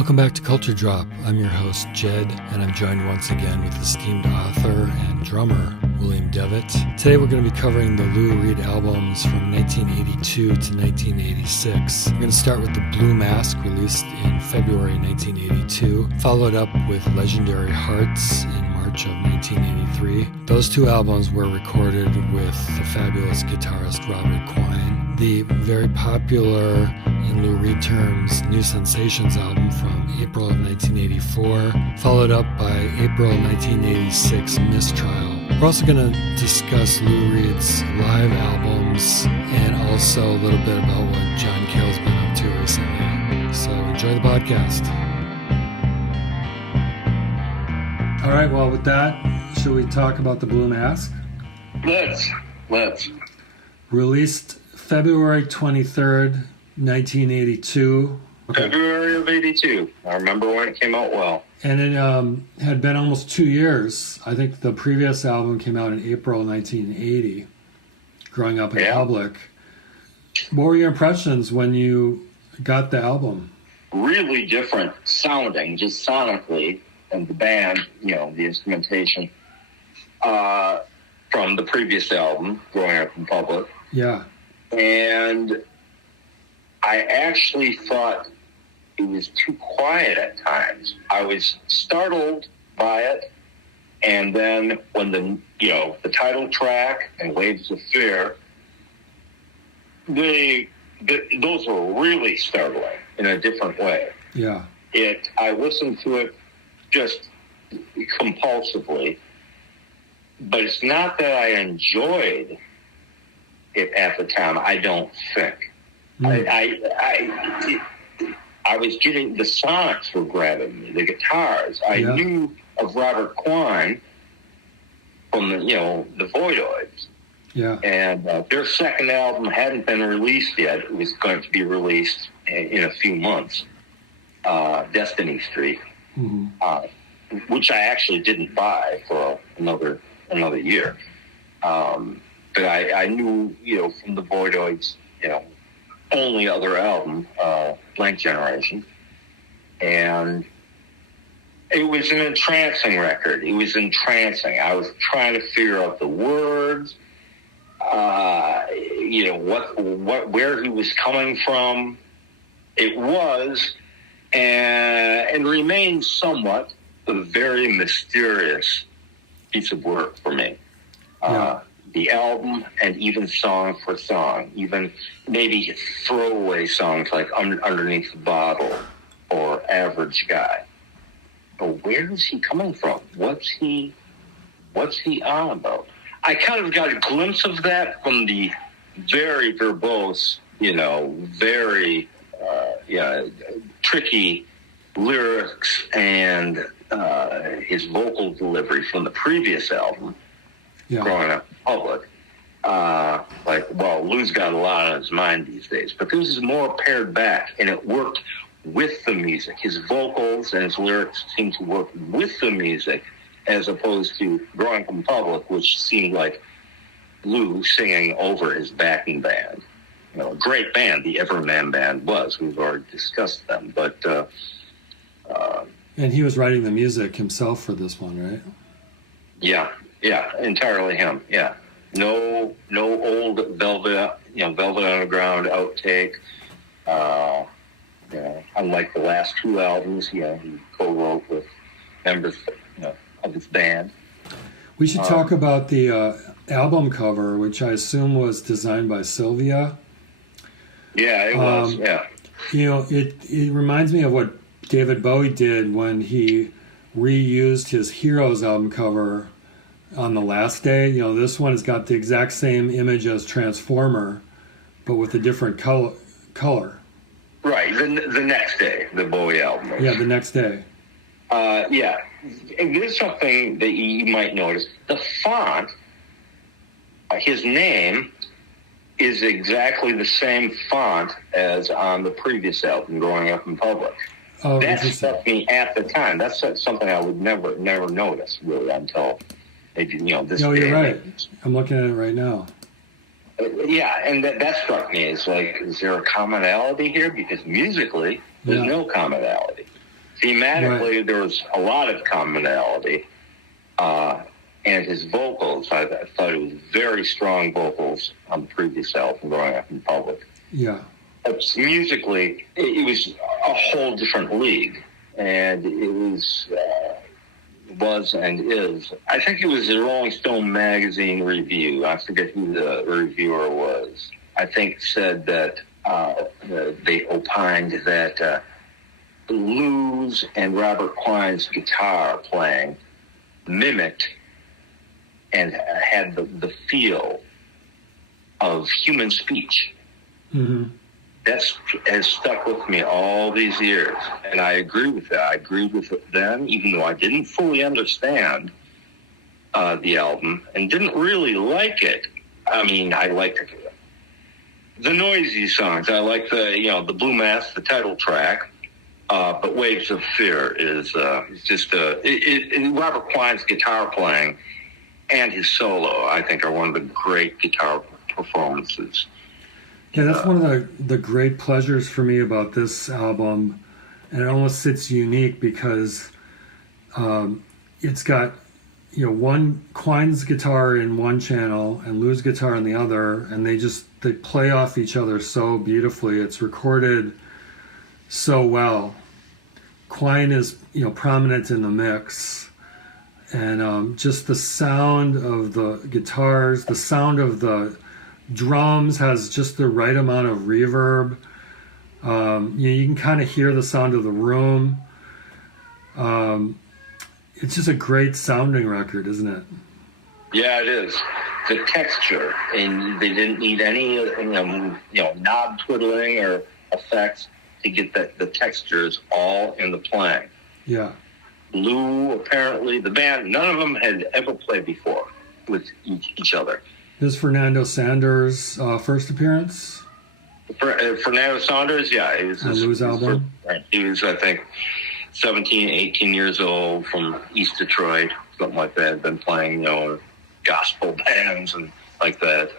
Welcome back to Culture Drop. I'm your host, Jed, and I'm joined once again with esteemed author and drummer, William Devitt. Today we're going to be covering the Lou Reed albums from 1982 to 1986. We're going to start with the Blue Mask, released in February 1982, followed up with Legendary Hearts in March of 1983. Those two albums were recorded with the fabulous guitarist Robert Quine. The very popular, in Lou Reed terms, New Sensations album from April of 1984, followed up by April 1986 Mistrial. We're also going to discuss Lou Reed's live albums and also a little bit about what John Cale's been up to recently. So enjoy the podcast. All right, well, with that, should we talk about the Blue Mask? Let's. Released February 23rd, 1982. February of 82. I remember when it came out well. And it had been almost 2 years. I think the previous album came out in April 1980, Growing Up in Public. What were your impressions when you got the album? Really different sounding, just sonically, and the band, the instrumentation, from the previous album, Growing Up in Public. Yeah. And I actually thought it was too quiet at times. I was startled by it, and then when the title track and Waves of Fear, those were really startling in a different way. Yeah. I listened to it just compulsively, but it's not that I enjoyed it at the time. I don't think. I was getting, the sonics were grabbing me, the guitars. I knew of Robert Quine from the Voidoids. Yeah. And their second album hadn't been released yet. It was going to be released in a few months. Destiny Street, which I actually didn't buy for another year. But I knew, from the Voidoids, only other album, Blank Generation. And it was an entrancing record. It was entrancing. I was trying to figure out the words, where he was coming from. It was, and remains somewhat, a very mysterious piece of work for me. The album, and even song for song, even maybe throwaway songs like Underneath the Bottle or Average Guy. But where is he coming from? What's he on about? I kind of got a glimpse of that from the very verbose, very tricky lyrics and his vocal delivery from the previous album. Yeah. Growing Up in Public. Lou's got a lot on his mind these days, but this is more pared back, and it worked with the music. His vocals and his lyrics seemed to work with the music, as opposed to Growing Up in Public, which seemed like Lou singing over his backing band. A great band, the Everman Band was. We've already discussed them, but... and he was writing the music himself for this one, right? Yeah, entirely him. Yeah, no old Velvet Underground outtake. Unlike the last two albums, he co-wrote with members of his band. We should talk about the album cover, which I assume was designed by Sylvia. Yeah, it was. Yeah. It reminds me of what David Bowie did when he reused his Heroes album cover on the last day. This one has got the exact same image as Transformer, but with a different color. Right, the next day, the Bowie album. Yeah, the next day. Yeah. And there's something that you might notice. The font, his name, is exactly the same font as on the previous album, Growing Up in Public. Oh, that struck me at the time. That's something I would never notice, really, until... this. No, you're right. I'm looking at it right now. Yeah, and that struck me as is there a commonality here? Because musically, there's no commonality. Thematically, Right. there was a lot of commonality. And his vocals, I thought it was very strong vocals on the previous album, Growing Up in Public. Yeah. But musically, it was a whole different league. And it was and is. I think it was the Rolling Stone magazine review. I forget who the reviewer was. I think said that they opined that Lou's and Robert Quine's guitar playing mimicked and had the feel of human speech. Mm-hmm. That has stuck with me all these years, and I agree with that. I agreed with it then, even though I didn't fully understand the album and didn't really like it. I mean, I liked the noisy songs. I like the Blue Mass, the title track. But Waves of Fear is just Robert Quine's guitar playing and his solo, I think, are one of the great guitar performances. Yeah, that's one of the great pleasures for me about this album, and it almost sits unique because it's got one Quine's guitar in one channel and Lou's guitar in the other, and they play off each other so beautifully. It's recorded so well. Quine is prominent in the mix, and just the sound of the guitars, the sound of the drums has just the right amount of reverb. You can kind of hear the sound of the room. It's just a great sounding record, isn't it? Yeah, it is. The texture, and they didn't need any knob twiddling or effects to get the textures all in the playing. Yeah. Lou, apparently, the band, none of them had ever played before with each other. This is Fernando Sanders' first appearance? Fernando Sanders, yeah. He was on Lou's album? He was, I think, 17, 18 years old from East Detroit, something like that. Been playing, gospel bands and like that.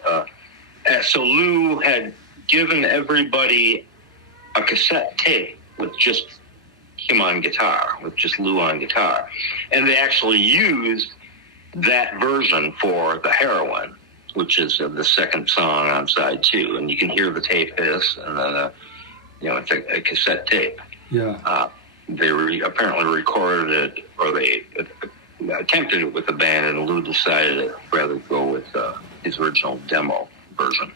So Lou had given everybody a cassette tape with just him on guitar, with just Lou on guitar. And they actually used that version for The Heroine, which is the second song on side 2. And you can hear the tape hiss, and then, it's a cassette tape. Yeah. They apparently recorded it, or they attempted it with the band, and Lou decided to rather go with his original demo version.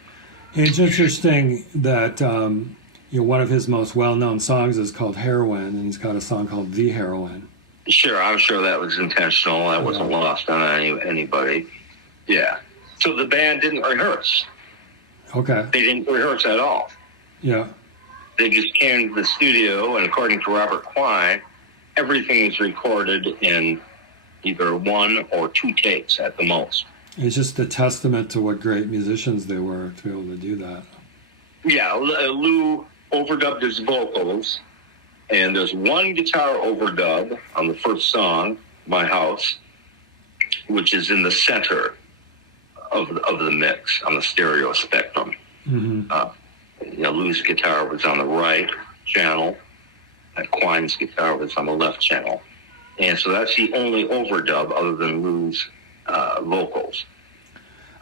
It's interesting that one of his most well-known songs is called Heroine, and he's got a song called The Heroine. Sure, I'm sure that was intentional. That wasn't lost on anybody. Yeah. So the band didn't rehearse. Okay. They didn't rehearse at all. Yeah. They just came to the studio, and according to Robert Quine, everything was recorded in either 1 or 2 takes at the most. It's just a testament to what great musicians they were to be able to do that. Yeah, Lou overdubbed his vocals, and there's one guitar overdub on the first song, My House, which is in the center of the mix on the stereo spectrum. Mm-hmm. Lou's guitar was on the right channel, and Quine's guitar was on the left channel. And so that's the only overdub other than Lou's vocals.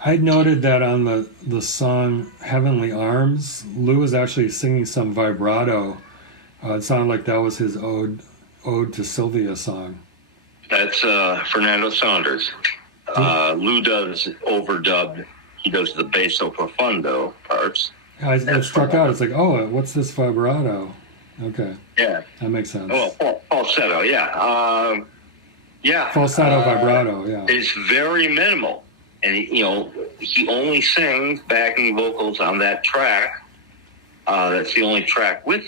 I noted that on the song Heavenly Arms, Lou was actually singing some vibrato. It sounded like that was his Ode to Sylvia song. That's Fernando Sanders. Lou does overdubbed. He does the basso profundo parts. It struck out. It's like, oh, what's this vibrato? Okay. Yeah. That makes sense. Oh, falsetto, yeah. Yeah. Falsetto vibrato, yeah. It's very minimal. And, he only sings backing vocals on that track. That's the only track with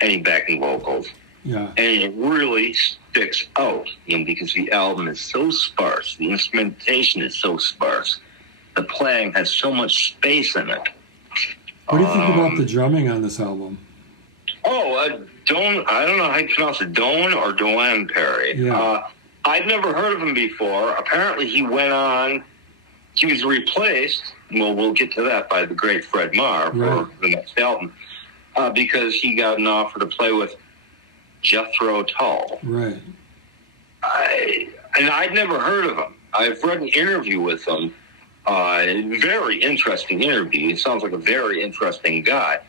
any backing vocals. Yeah. And it really sticks out, because the album is so sparse. The instrumentation is so sparse. The playing has so much space in it. What do you think about the drumming on this album? I don't know how you pronounce it, Doan or Doan Perry. Yeah. I'd never heard of him before. Apparently he was replaced, we'll get to that, by the great Fred Marr for the next album, because he got an offer to play with Jethro Tull. Right. And I'd never heard of him. I've read an interview with him. Very interesting interview. He sounds like a very interesting guy.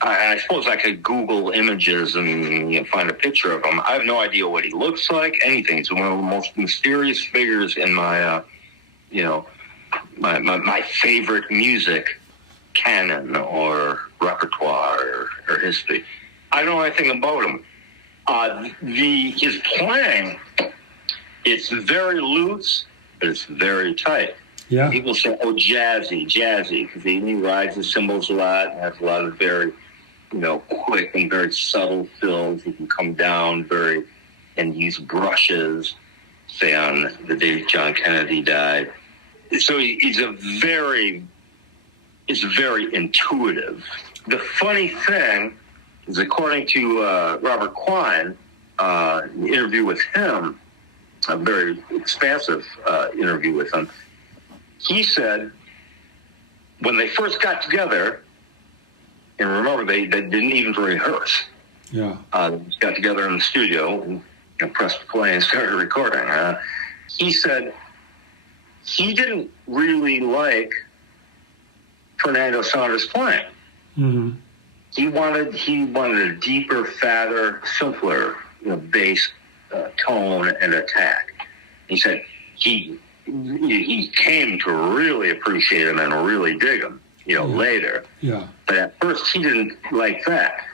I suppose I could Google images and find a picture of him. I have no idea what he looks like, anything. He's one of the most mysterious figures in my, my favorite music canon or repertoire or history. I don't know anything about him. His playing, it's very loose, but it's very tight. Yeah. People say, "Oh, jazzy," because he rides the cymbals a lot and has a lot of very, quick and very subtle fills. He can come down and use brushes. Say on the day John Kennedy died. So it's very intuitive. The funny thing is, according to Robert Quine, an interview with him, a very expansive interview with him, he said when they first got together, and remember they didn't even rehearse. Yeah. They just got together in the studio and pressed play and started recording. He said he didn't really like Fernando Saunders playing. Mm-hmm. He wanted a deeper, fatter, simpler, bass tone and attack. He said he came to really appreciate him and really dig him, later. Yeah. But at first he didn't like that.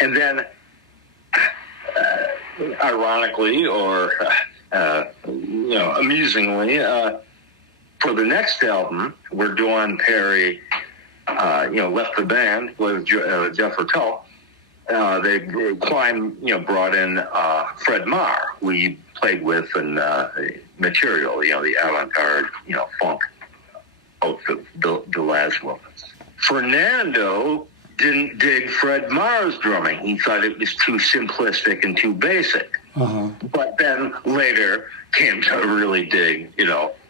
And then, ironically or amusingly, for the next album, where Duane Perry, left the band with Jethro Tull, Quine, brought in Fred Marr, who he played with in Mistrial, the avant-garde, funk outfit, the Laz Wilkins. Fernando didn't dig Fred Marr's drumming. He thought it was too simplistic and too basic. Uh-huh. But then later came to really dig,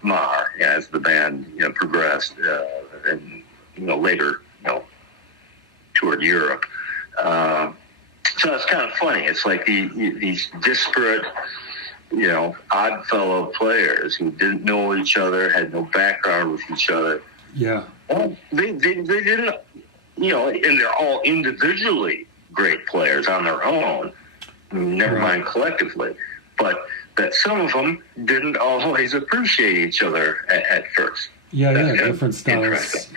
Marr as the band, progressed, and later, toured Europe. So it's kind of funny. It's like these disparate, odd fellow players who didn't know each other, had no background with each other. Yeah. Well, they didn't, and they're all individually great players on their own. Never mind collectively. But that some of them didn't always appreciate each other at first. Yeah, different styles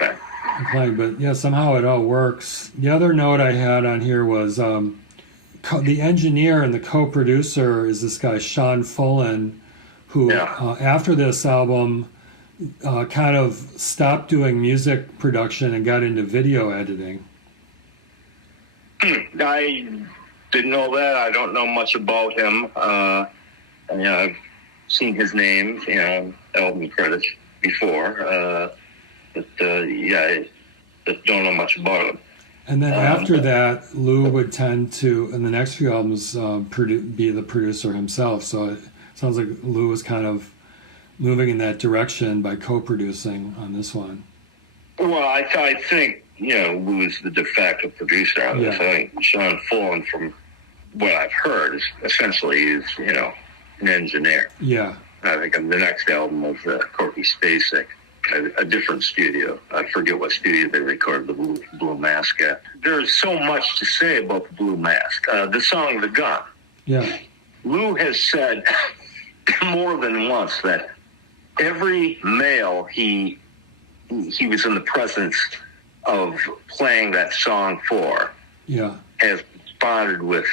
playing, but somehow it all works. The other note I had on here was the engineer and the co-producer is this guy Sean Fullen, who after this album kind of stopped doing music production and got into video editing. I didn't know that. I don't know much about him. I've seen his name, album credits before, but I don't know much about him. And then after that, Lou would tend to, in the next few albums, be the producer himself. So it sounds like Lou was kind of moving in that direction by co-producing on this one. Well, I think, Lou's the de facto producer on this. I think Sean Fullen, from what I've heard, is essentially an engineer. Yeah. I think on the next album of Corky Spacek, a different studio. I forget what studio they recorded the Blue Mask at. There's so much to say about the Blue Mask. The song "The Gun." Yeah. Lou has said more than once that every male he was in the presence of playing that song for has responded with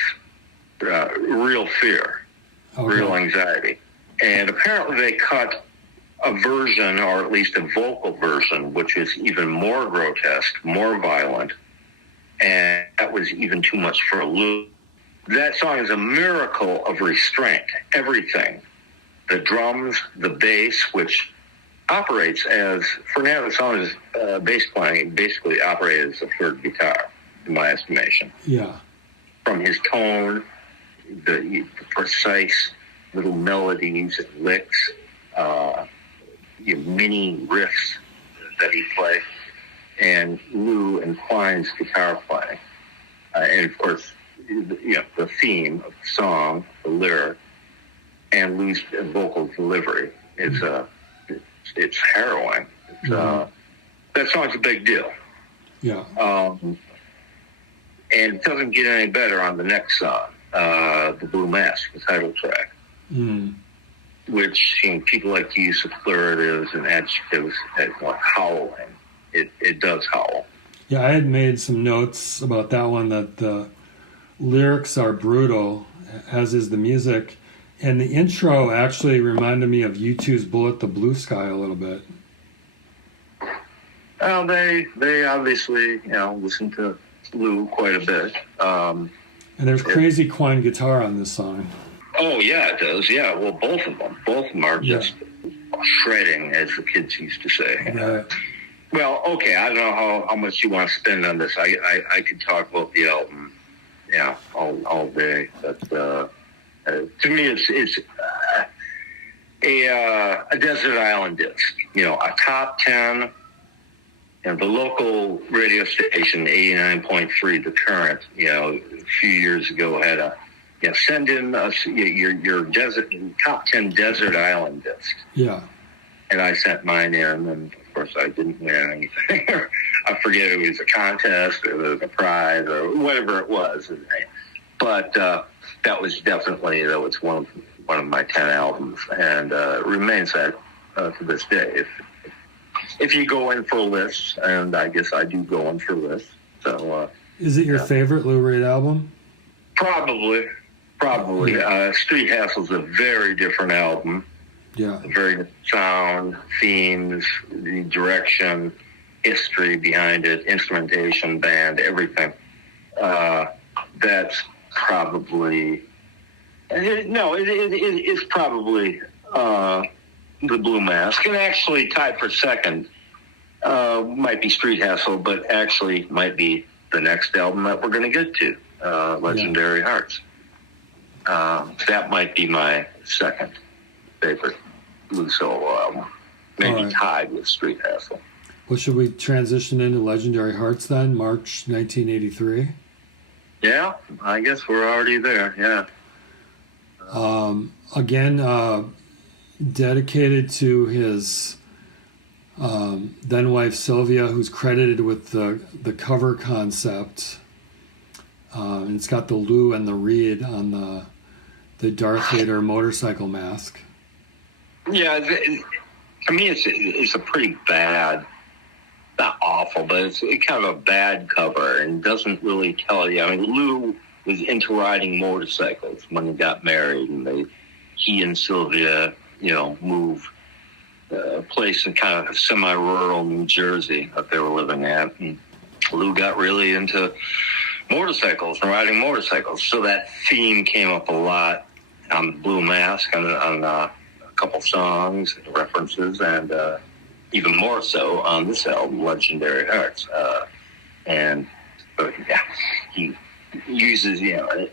real fear, real anxiety. And apparently they cut a version, or at least a vocal version, which is even more grotesque, more violent, and that was even too much for Lou. That song is a miracle of restraint. Everything. The drums, the bass, which operates as, Fernando Saunders' bass playing, basically operated as a third guitar, in my estimation. Yeah. From his tone, the precise little melodies and licks, mini riffs that he played, and Lou and Quine's guitar playing. And of course, the theme of the song, the lyric, and Lou's vocal delivery. It's harrowing. That song's a big deal. Yeah. And it doesn't get any better on the next song, The Blue Mask, the title track, which people like to use superlatives and adjectives as howling. It does howl. Yeah, I had made some notes about that one, that the lyrics are brutal, as is the music. And the intro actually reminded me of U2's Bullet the Blue Sky a little bit. Well, they obviously, listen to Lou quite a bit. And there's crazy Quine guitar on this song. Oh, yeah, it does. Yeah, well, both of them are just shredding, as the kids used to say. Right. Well, okay, I don't know how much you want to spend on this. I could talk about the album, all day. But to me, it's a desert island disc. A top 10. And the local radio station, 89.3, The Current, a few years ago had a, send in us your desert top 10 desert island discs. Yeah. And I sent mine in, and of course I didn't win anything. I forget if it was a contest or a prize or whatever it was. But that was one of my 10 albums, and remains that to this day. If you go in for a list, and I guess I do go in for lists. So, is it your favorite Lou Reed album? Probably. Yeah. Street Hassle's a very different album. Yeah. A very different sound, themes, the direction, history behind it, instrumentation, band, everything. That's probably... it's probably... The Blue Mask, and actually tied for second might be Street Hassle, but actually might be the next album that we're going to get to, Legendary Hearts. That might be my second favorite Lou solo album, maybe tied with Street Hassle. Well, should we transition into Legendary Hearts then, March 1983? Yeah, I guess we're already there, yeah. Again, dedicated to his then wife Sylvia, who's credited with the cover concept. And it's got the Lou and the Reed on the Darth Vader motorcycle mask. Yeah, it's a pretty bad, not awful, but it's kind of a bad cover and doesn't really tell you. I mean, Lou was into riding motorcycles when he got married, and he and Sylvia, move a place in kind of semi-rural New Jersey that they were living at. And Lou got really into motorcycles and riding motorcycles. So that theme came up a lot on the Blue Mask, on a couple songs, references, and even more so on this album, Legendary Hearts. He uses, a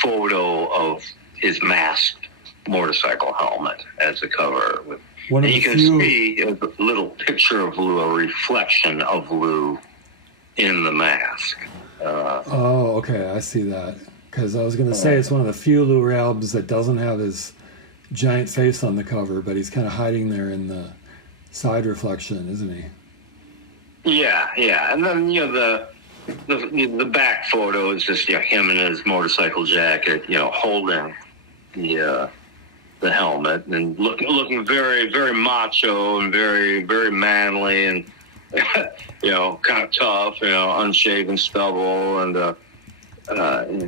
photo of his masked motorcycle helmet as a cover. And you can see a little picture of Lou, a reflection of Lou in the mask. Okay, I see that. Because I was going to say it's one of the few Lou Reed albums that doesn't have his giant face on the cover, but he's kind of hiding there in the side reflection, isn't he? Yeah. And then, the back photo is just him in his motorcycle jacket, holding the helmet and looking very, very macho and very, very manly and kind of tough, unshaven stubble, and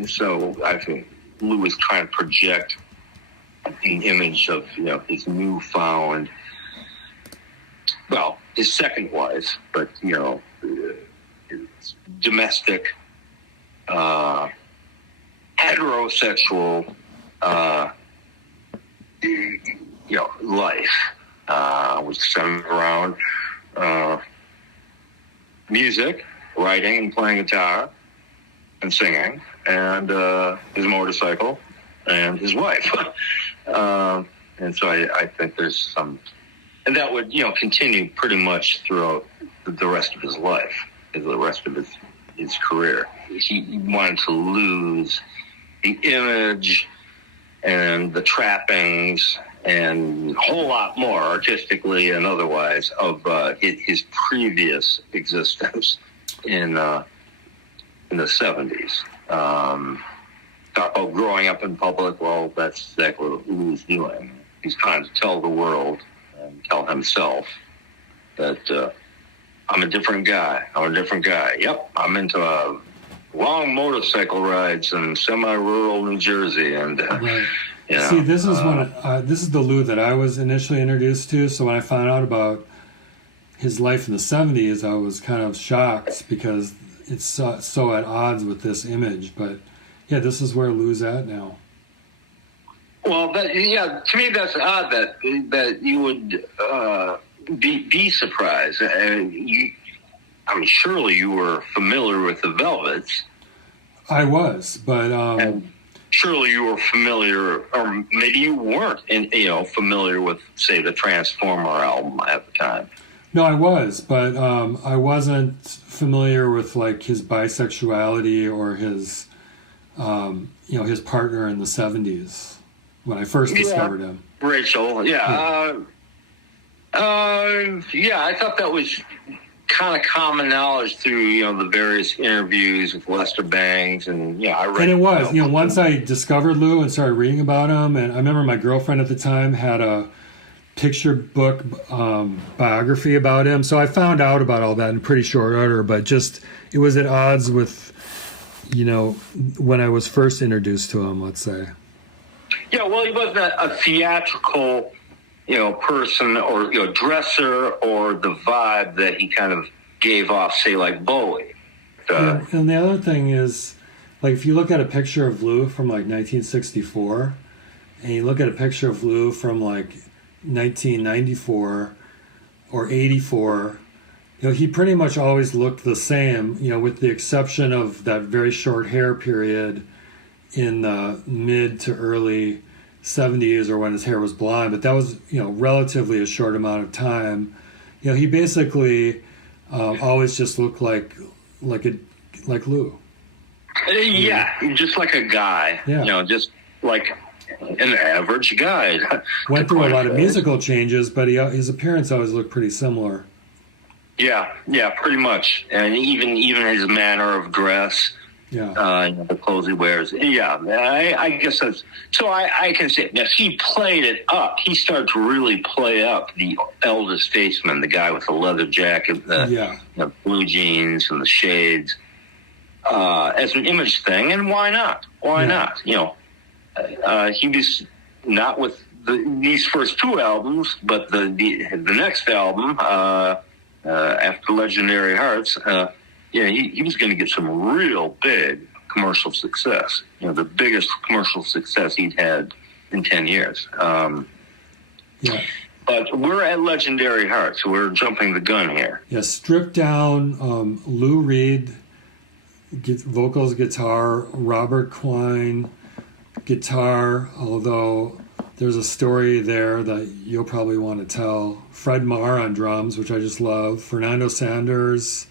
so I think Lou was trying to project an image of his newfound, his second wife, but his domestic, heterosexual, life was centered around music, writing and playing guitar and singing, and his motorcycle and his wife. And so I think there's some, and that would continue pretty much throughout the rest of his life, the rest of his his career. He wanted to lose the image and the trappings and a whole lot more, artistically and otherwise, of his previous existence in the 70s. Talk about growing up in public. Well, that's exactly what Lou's doing. He's trying to tell the world and tell himself that I'm a different guy. Yep, I'm into long motorcycle rides in semi-rural New Jersey, and right. You know, see, this is this is the Lou that I was initially introduced to. So when I found out about his life in the 70s, I was kind of shocked because it's so at odds with this image. But yeah, this is where Lou's at now. Well, to me that's odd that you would be surprised. I mean, surely you were familiar with the Velvets. I was, but and surely you were familiar, or maybe you weren't, familiar with, say, the Transformer album at the time. No, I was, but I wasn't familiar with like his bisexuality or his, his partner in the 70s when I first discovered him. Rachel, yeah. I thought that was kind of common knowledge through the various interviews with Lester Bangs, and I read. And it was once I discovered Lou and started reading about him, and I remember my girlfriend at the time had a picture book biography about him, so I found out about all that in pretty short order. But just it was at odds with when I was first introduced to him. Let's say. Yeah, well, he wasn't a theatrical person or dresser, or the vibe that he kind of gave off, say, like Bowie. And the other thing is, like, if you look at a picture of Lou from like 1964, and you look at a picture of Lou from like 1994 or 84, he pretty much always looked the same, with the exception of that very short hair period in the mid to early 70s, or when his hair was blonde, but that was relatively a short amount of time. He basically always just looked like Lou. Just like a guy. Just like an average guy. Went through a lot of musical changes, but his appearance always looked pretty similar. Yeah, pretty much, and even his manner of dress. The clothes he wears. I guess that's so. I can say, yes, he played it up. He started to really play up the elder statesman, the guy with the leather jacket, the blue jeans and the shades, as an image thing. And why not? Why not? He was not with these first two albums, but the next album after Legendary Hearts. He was going to get some real big commercial success. The biggest commercial success he'd had in 10 years. But we're at Legendary Hearts, so we're jumping the gun here. Yeah, stripped down, Lou Reed, vocals, guitar, Robert Quine, guitar, although there's a story there that you'll probably want to tell. Fred Marr on drums, which I just love. Fernando Sanders,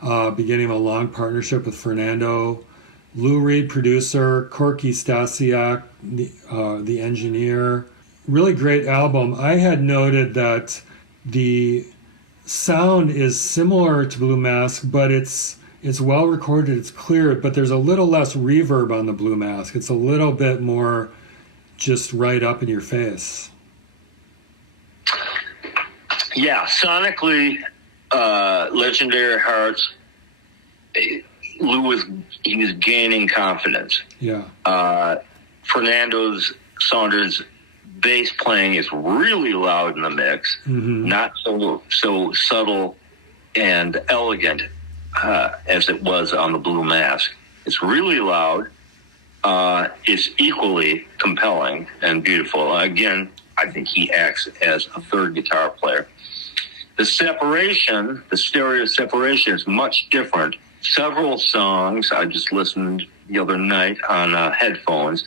beginning of a long partnership with Fernando. Lou Reed, producer. Corky Stasiak, the engineer. Really great album. I had noted that the sound is similar to Blue Mask, but it's well recorded, it's clear, but there's a little less reverb on the Blue Mask. It's a little bit more just right up in your face. Yeah, sonically, Legendary Hearts, Lou was gaining confidence. Yeah. Fernando Saunders' bass playing is really loud in the mix, not so subtle and elegant as it was on the Blue Mask. It's really loud. It's equally compelling and beautiful. Again, I think he acts as a third guitar player. The separation, the stereo separation, is much different. Several songs I just listened the other night on headphones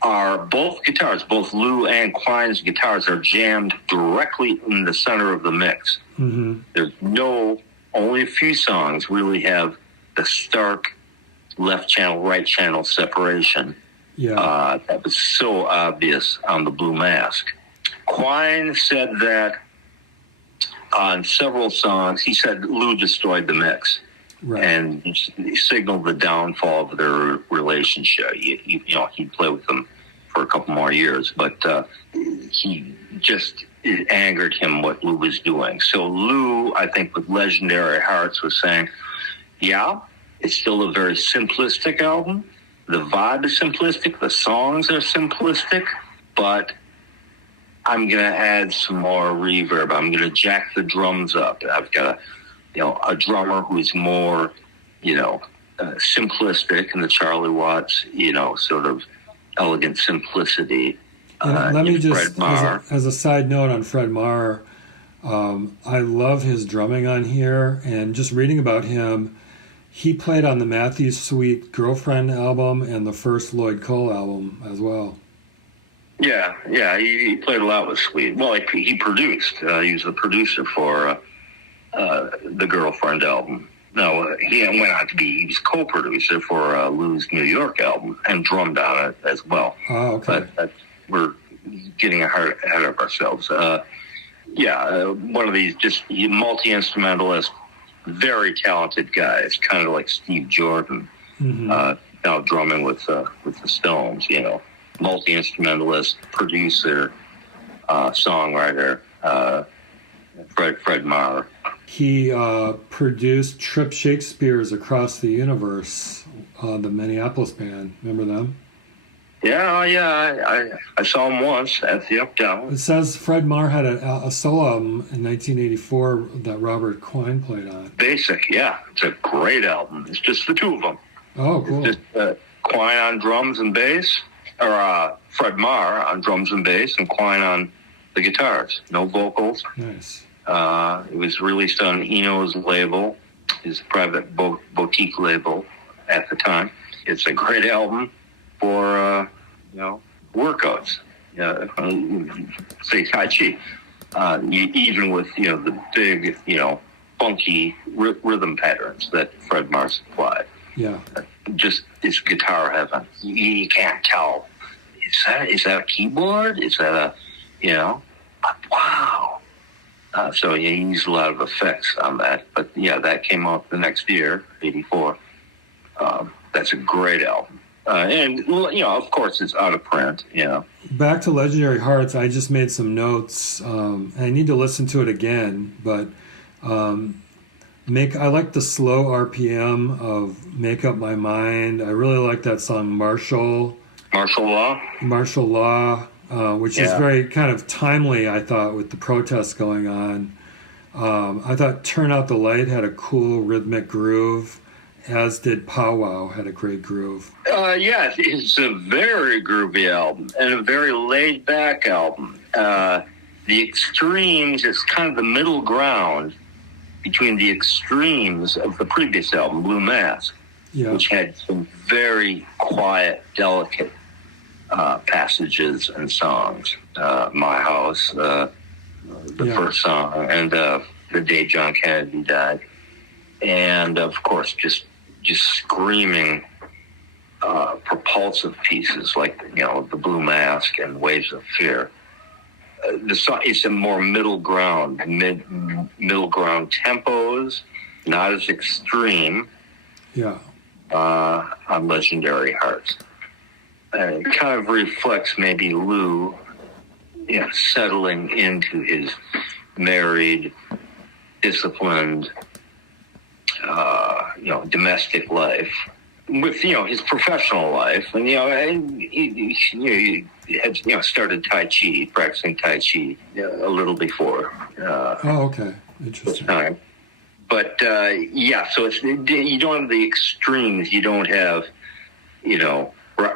are both guitars, both Lou and Quine's guitars are jammed directly in the center of the mix. There's only a few songs really have the stark left channel, right channel separation. Yeah. That was so obvious on the Blue Mask. Quine said that on several songs, he said Lou destroyed the mix. Right. And he signaled the downfall of their relationship. He'd play with them for a couple more years, but it angered him what Lou was doing. So Lou, I think, with Legendary Hearts was saying, yeah, it's still a very simplistic album. The vibe is simplistic. The songs are simplistic, but I'm going to add some more reverb. I'm going to jack the drums up. I've got a drummer who's more, simplistic in the Charlie Watts, sort of elegant simplicity. Let me just, as a side note on Fred Marr, I love his drumming on here, and just reading about him, he played on the Matthew Sweet Girlfriend album and the first Lloyd Cole album as well. Yeah, he played a lot with Sweet. Well, he produced. He was the producer for the Girlfriend album. No, he went on to he was co-producer for Lou's New York album and drummed on it as well. Oh, okay. But we're getting ahead of ourselves. One of these just multi-instrumentalist, very talented guys, kind of like Steve Jordan, now drumming with the Stones, multi-instrumentalist, producer, songwriter, Fred Marr. He produced Trip Shakespeare's Across the Universe, the Minneapolis band. Remember them? Yeah. I saw him once at the Uptown. It says Fred Marr had a solo album in 1984 that Robert Quine played on. Basic, yeah. It's a great album. It's just the two of them. Oh, cool. It's just Quine on drums and bass, or Fred Marr on drums and bass, and Quine on the guitars. No vocals. Nice. It was released on Eno's label, his private boutique label at the time. It's a great album for, workouts. Say Tai Chi. Even with, the big, funky rhythm patterns that Fred Marr supplied. Yeah. Just, it's guitar heaven. You can't tell. Is that a keyboard? Is that wow. So he used a lot of effects on that. But yeah, that came out the next year, 84. That's a great album. And, of course, it's out of print, Back to Legendary Hearts, I just made some notes. I need to listen to it again, but I like the slow RPM of Make Up My Mind. I really like that song, Martial Law, which is very kind of timely, I thought, with the protests going on. I thought Turn Out the Light had a cool rhythmic groove, as did Pow Wow had a great groove. Yeah, it's a very groovy album and a very laid-back album. The extremes, it's kind of the middle ground between the extremes of the previous album, Blue Mask, which had some very quiet, delicate passages and songs. My House, the first song, and The Day John Kennedy Died. And, of course, just screaming propulsive pieces like, The Blue Mask and Waves of Fear. The song is a more middle ground tempos, not as extreme. Yeah. On Legendary Hearts. It kind of reflects maybe Lou, settling into his married, disciplined, domestic life with, his professional life. And, he had, started Tai Chi, practicing Tai Chi a little before. Okay. Interesting. Time. But, so you don't have the extremes. You don't have,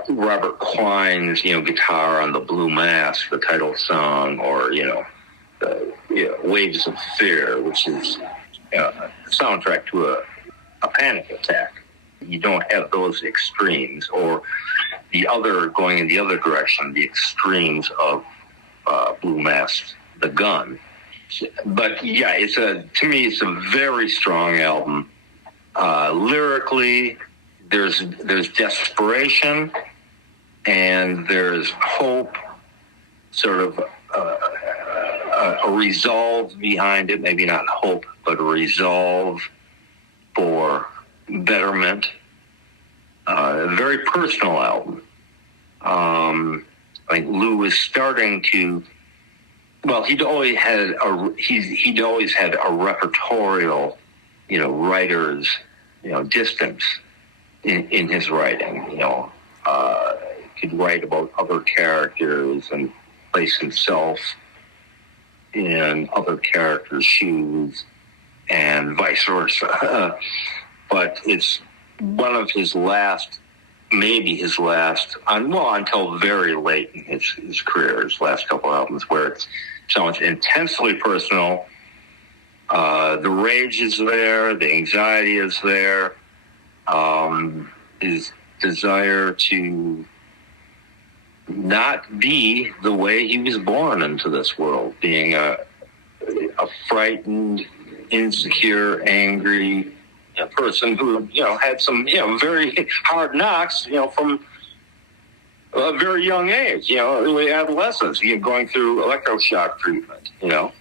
Robert Quine's, guitar on the Blue Mask, the title song, or, Waves of Fear, which is a soundtrack to a panic attack. You don't have those extremes, or going in the other direction, the extremes of Blue Mask, The Gun. But yeah, to me, it's a very strong album. Lyrically, there's desperation and there's hope, sort of a resolve behind it. Maybe not hope, but a resolve for betterment. A very personal album. I think Lou was starting to. Well, he'd always had a repertorial, writer's, distance in his writing. He could write about other characters and place himself in other characters' shoes, and vice versa. But it's one of his last, maybe his last, until very late in his career, his last couple albums, where it's so much intensely personal. The rage is there, the anxiety is there, his desire to not be the way he was born into this world, being a frightened, insecure, angry person who, had some, very hard knocks, from a very young age, early adolescence, going through electroshock treatment, and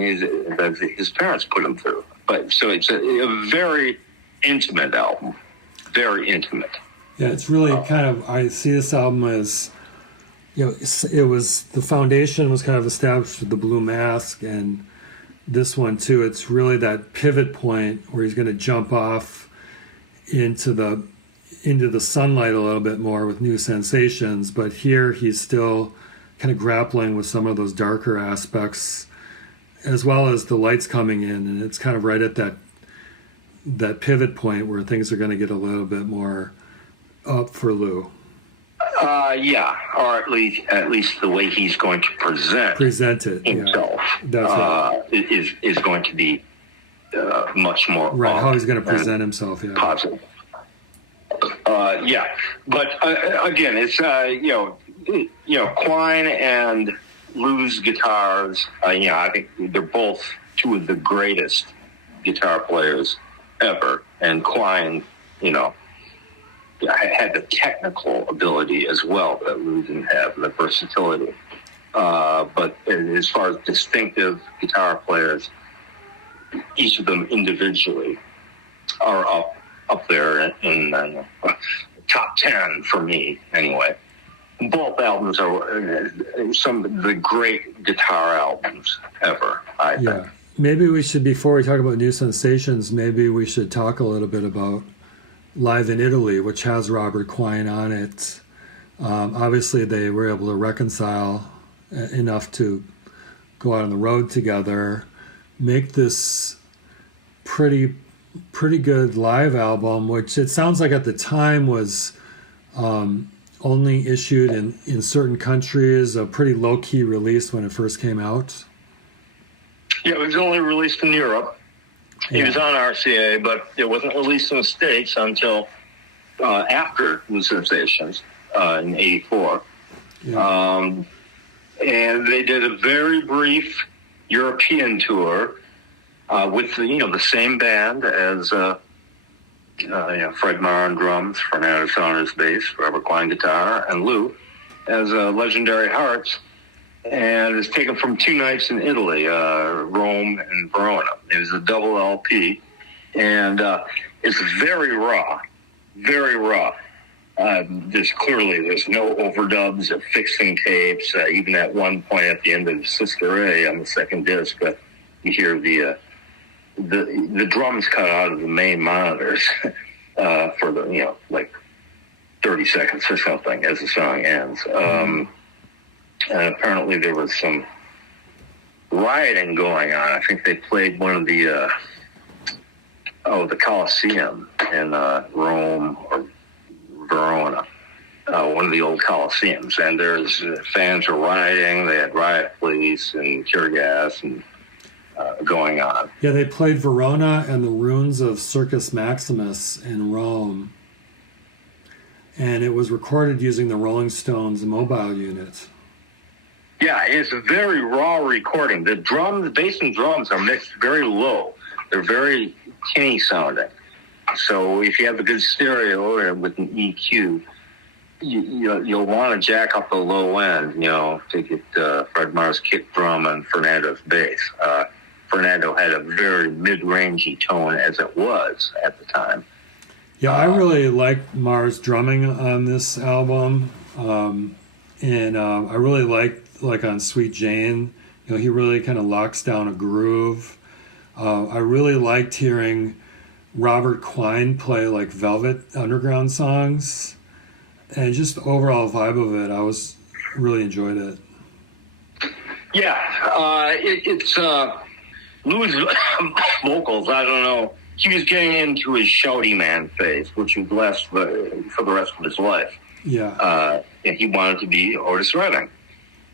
his parents put him through. But so it's a very intimate album, very intimate. Yeah, it's really I see this album as, it was, the foundation was kind of established with the Blue Mask, and this one too, it's really that pivot point where he's going to jump off into the sunlight a little bit more with New Sensations, but here he's still kind of grappling with some of those darker aspects, as well as the lights coming in, and it's kind of right at that pivot point where things are going to get a little bit more up for Lou. Yeah, or at least the way he's going to present it himself, is going to be much more right. How he's going to present himself, positive. But again, it's Quine and Lou's guitars. I think they're both two of the greatest guitar players ever, and Quine, had the technical ability as well that Lou didn't have, the versatility. But as far as distinctive guitar players, each of them individually are up there in top 10 for me, anyway. Both albums are some of the great guitar albums ever, I think. Maybe we should, before we talk about New Sensations, maybe we should talk a little bit about Live in Italy, which has Robert Quine on it. Obviously, they were able to reconcile enough to go out on the road together, make this pretty good live album, which it sounds like at the time was only issued in certain countries, a pretty low-key release when it first came out. Yeah, it was only released in Europe. He was on RCA, but it wasn't released in the States until after New Sensations in '84. Yeah. And they did a very brief European tour with the same band as Fred Marr on drums, Fernando Saunders bass, Robert Quine guitar, and Lou as Legendary Hearts. And it's taken from 2 nights in Italy, Rome and Verona. It was a double LP, and it's very raw, very raw. There's no overdubs or fixing tapes. Even at one point at the end of Sister Ray on the second disc, you hear the drums cut out of the main monitors for the 30 seconds or something as the song ends. And apparently there was some rioting going on. I think they played one of the Colosseum in Rome or Verona, one of the old Colosseums. And there's fans were rioting. They had riot police and tear gas and going on. Yeah, they played Verona and the ruins of Circus Maximus in Rome. And it was recorded using the Rolling Stones mobile unit. Yeah, it's a very raw recording. The bass and drums are mixed very low. They're very tinny sounding. So if you have a good stereo with an EQ, you'll want to jack up the low end, to get Fred Mars kick drum and Fernando's bass. Fernando had a very mid-rangey tone as it was at the time. Yeah, I really like Mars drumming on this album, and I really like on Sweet Jane. He really kind of locks down a groove. I really liked hearing Robert Quine play like Velvet Underground songs, and just the overall vibe of it, I really enjoyed it. Yeah, it's Lou's vocals. I don't know. He was getting into his shouty man phase, which would last for the rest of his life. Yeah. And he wanted to be Otis Redding.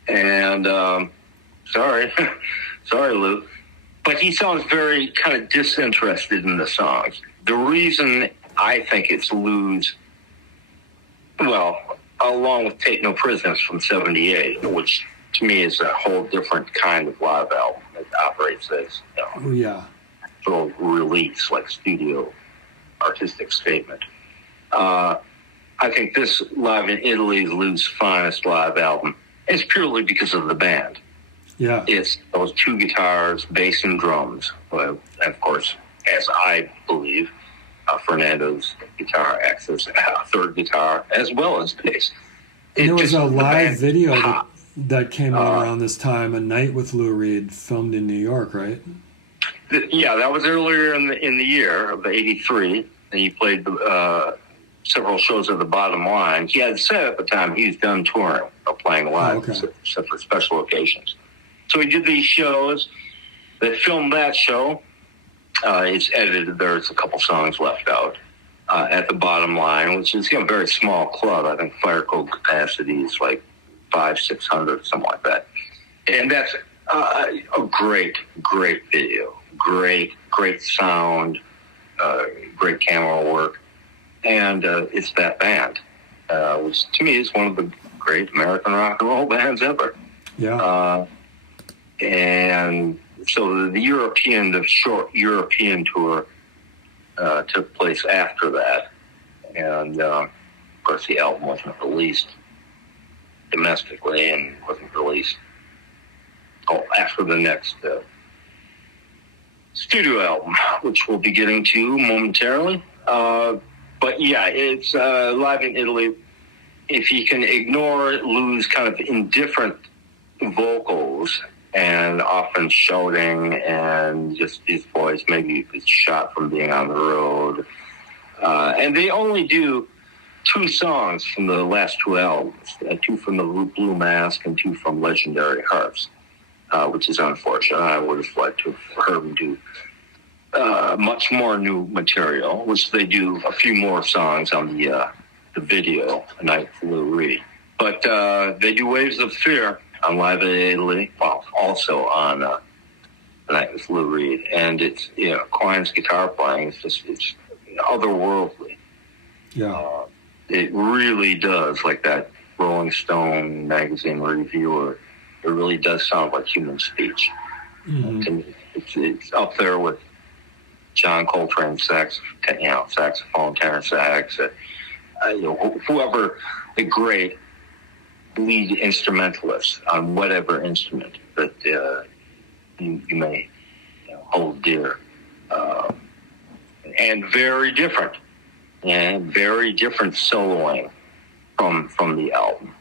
And sorry, Lou, but he sounds very kind of disinterested in the songs. The reason I think it's Lou's, well, along with Take No Prisoners from '78, which to me is a whole different kind of live album. It operates as sort of release, like studio artistic statement. I think this Live in Italy is Lou's finest live album. It's purely because of the band. Yeah. It's those two guitars, bass and drums. Well, and of course, as I believe, Fernando's guitar acts as a third guitar as well as bass. There was a live video that came out around this time, A Night with Lou Reed, filmed in New York, right? Yeah, that was earlier in the year of '83, and he played several shows at the Bottom Line. He had said at the time he was done touring or playing live, except for special occasions. So he did these shows. They filmed that show. It's edited. There's a couple songs left out at the Bottom Line, which is a very small club. I think fire code capacity is like 500-600, something like that. And that's a great video. Great sound, great camera work. And it's that band, which to me is one of the great American rock and roll bands ever. Yeah. And so the short European tour took place after that. And, of course, the album wasn't released domestically and wasn't released after the next studio album, which we'll be getting to momentarily. But yeah, it's Live in Italy. If you can ignore Lou's kind of indifferent vocals and often shouting and just his voice, maybe it's shot from being on the road. And they only do 2 songs from the last 2 albums, 2 from the Blue Mask and 2 from Legendary Hearts, which is unfortunate. I would have liked to have heard them do much more new material, which they do a few more songs on the video, A Night with Lou Reed. But they do Waves of Fear on Live in Italy, well, also on A Night with Lou Reed. And it's, Quine's guitar playing, it's otherworldly. Yeah. It really does, like that Rolling Stone magazine reviewer, it really does sound like human speech. Mm-hmm. To me, it's up there with John Coltrane saxophone, tenor sax, whoever the great lead instrumentalist on whatever instrument that you may hold dear, and very different soloing from the album.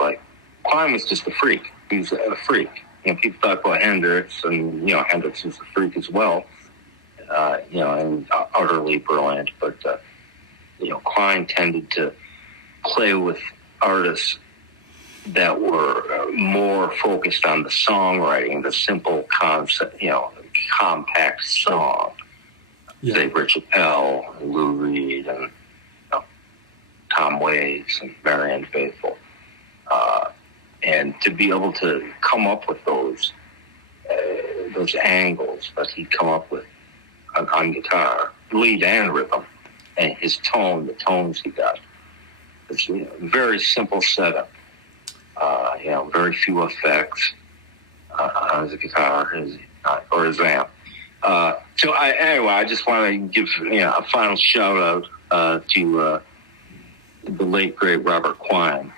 Like Quine was just a freak. He was a freak. People talk about Hendrix, and Hendrix is a freak as well. And utterly brilliant. But Quine tended to play with artists that were more focused on the songwriting, the simple concept, compact song. Yeah. Say Richard Pell, Lou Reed, and Tom Waits and Marianne Faithfull. And to be able to come up with those angles that he'd come up with on guitar, lead and rhythm, and his tone, the tones he got. It's very simple setup. Very few effects on his guitar or his amp. Anyway, I just want to give a final shout out to the late great Robert Quine.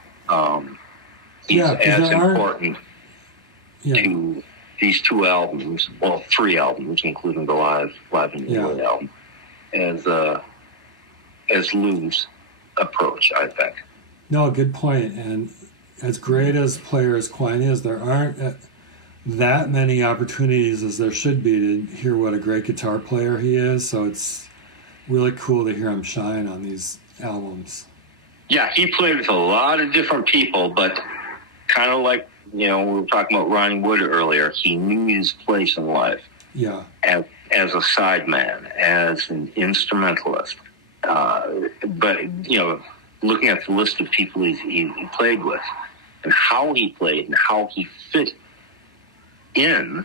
He's as important to these two albums, well, 3 albums, including the live in New York album, as Lou's approach, I think. No, good point. And as great as player as Quine is, there aren't that many opportunities as there should be to hear what a great guitar player he is. So it's really cool to hear him shine on these albums. Yeah, he played with a lot of different people, but kind of like, we were talking about Ronnie Wood earlier, he knew his place in life. Yeah. As a sideman, as an instrumentalist. But, looking at the list of people he played with and how he played and how he fit in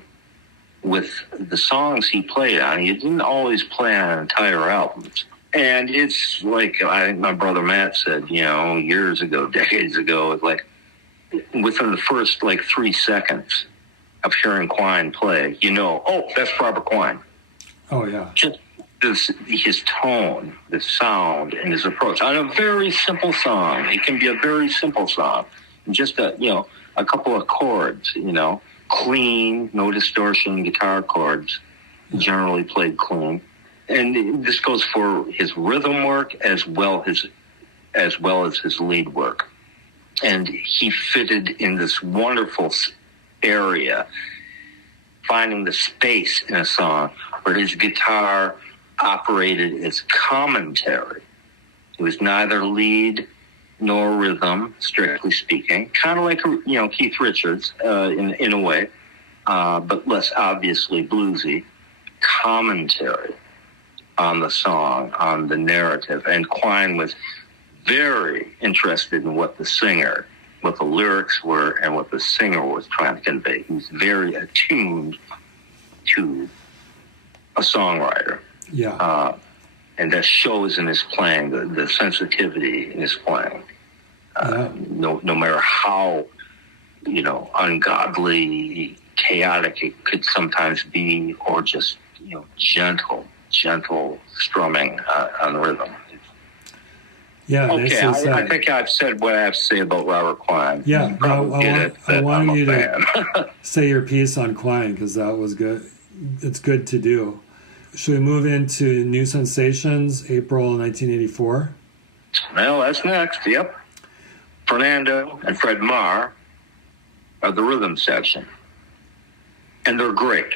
with the songs he played on, he didn't always play on entire albums. And it's like, I think my brother Matt said, years ago, decades ago, it's like within the first 3 seconds of hearing Quine play, that's Robert Quine. Oh, yeah. Just his tone, the sound, and his approach on a very simple song. It can be a very simple song, just a couple of chords, clean, no distortion guitar chords, generally played clean. And this goes for his rhythm work as well as his lead work. And he fitted in this wonderful area, finding the space in a song where his guitar operated as commentary. It was neither lead nor rhythm, strictly speaking, kind of like Keith Richards in a way, but less obviously bluesy. Commentary on the song, on the narrative, and Quine was very interested in what the lyrics were, and what the singer was trying to convey. He was very attuned to a songwriter. Yeah. And that shows in his playing, the sensitivity in his playing. No matter how, ungodly, chaotic it could sometimes be, or just, gentle strumming on the rhythm. Yeah. Okay, I think I've said what I have to say about Robert Quine. Yeah, I wanted you to say your piece on Quine, because that was good. It's good to do. Should we move into New Sensations, April 1984? Well, that's next, yep. Fernando and Fred Marr are the rhythm section. And they're great,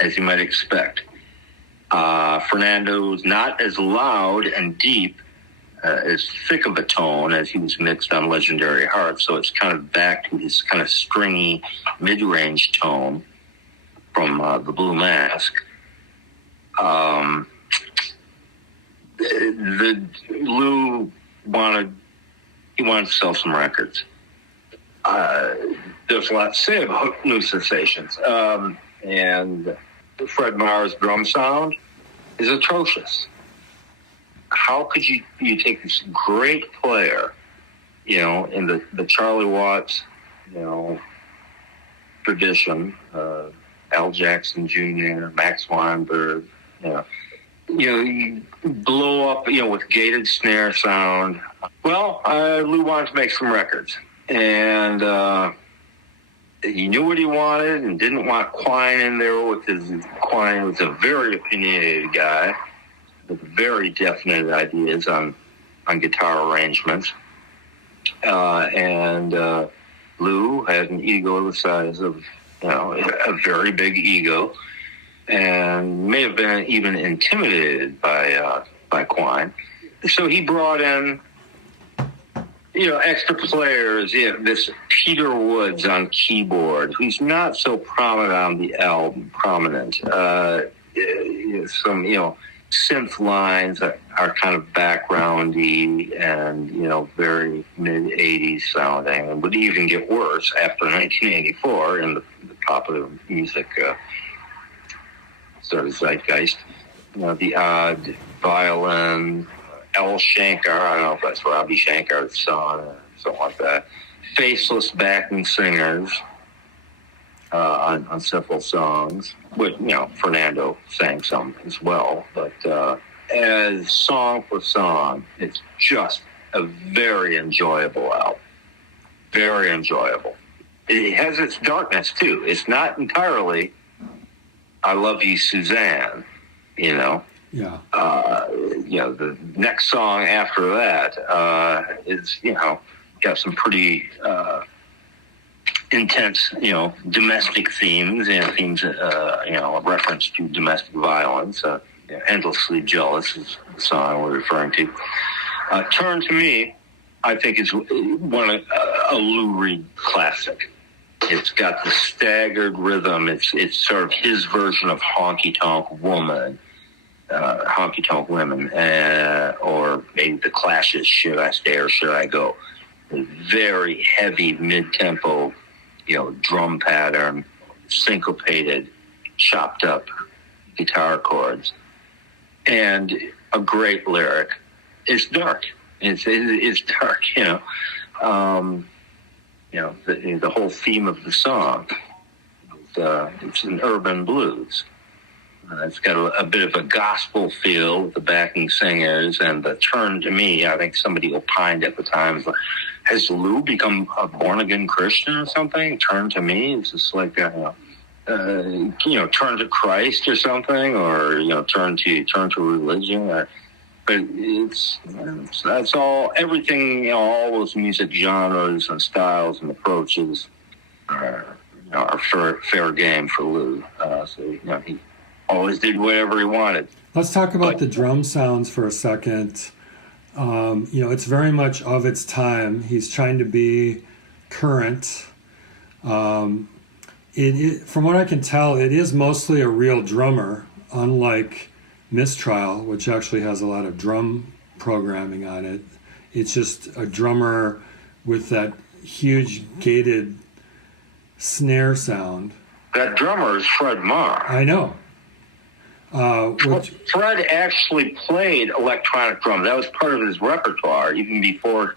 as you might expect. Fernando's not as loud and deep, as thick of a tone as he was mixed on Legendary Heart, so it's kind of back to his kind of stringy mid-range tone from the Blue Mask. Lou wanted to sell some records. There's a lot to say about New Sensations. And Fred Marr's drum sound is atrocious. How could you take this great player, in the Charlie Watts, tradition, Al Jackson Jr., Max Weinberg, you blow up, with gated snare sound. Well, Lou wanted to make some records, and he knew what he wanted and didn't want Quine in there with Quine was a very opinionated guy with very definite ideas on guitar arrangements. And Lou had an ego the size of, a very big ego, and may have been even intimidated by Quine. So he brought in, extra players. This Peter Woods on keyboard, who's not so prominent on the album. Some, synth lines that are kind of backgroundy and, very mid-'80s sounding, and would even get worse after 1984 in the popular music sort of zeitgeist. The odd violin, L. Shankar, I don't know if that's Robbie Shankar's son or something like that. Faceless backing singers. on several songs. With Fernando sang some as well, but as song for song, it's just a very enjoyable album. Very enjoyable. It has its darkness too. It's not entirely "I Love You, Suzanne." Yeah. The next song after that is got some pretty intense domestic themes and themes a reference to domestic violence. "Endlessly Jealous" is the song we're referring to. "Turn to Me," I think, is a Lou Reed classic. It's got the staggered rhythm. It's sort of his version of Honky Tonk Woman, Honky Tonk Women, or maybe the Clash's "Should I Stay or Should I Go?" A very heavy mid-tempo, drum pattern, syncopated, chopped up guitar chords, and a great lyric. It's dark. It's dark. The whole theme of the song. It's an urban blues. It's got a bit of a gospel feel with the backing singers, and the "Turn to Me," I think somebody opined at the time, has Lou become a born-again Christian or something? "Turn to Me." It's just like, turn to Christ or something, or, turn to religion. But that's all, everything, all those music genres and styles and approaches are fair game for Lou. So, he always did whatever he wanted. Let's talk about the drum sounds for a second. It's very much of its time. He's trying to be current. From what I can tell, it is mostly a real drummer, unlike Mistrial, which actually has a lot of drum programming on it. It's just a drummer with that huge gated snare sound. That drummer is Fred Marr. I know. Fred actually played electronic drum. That was part of his repertoire even before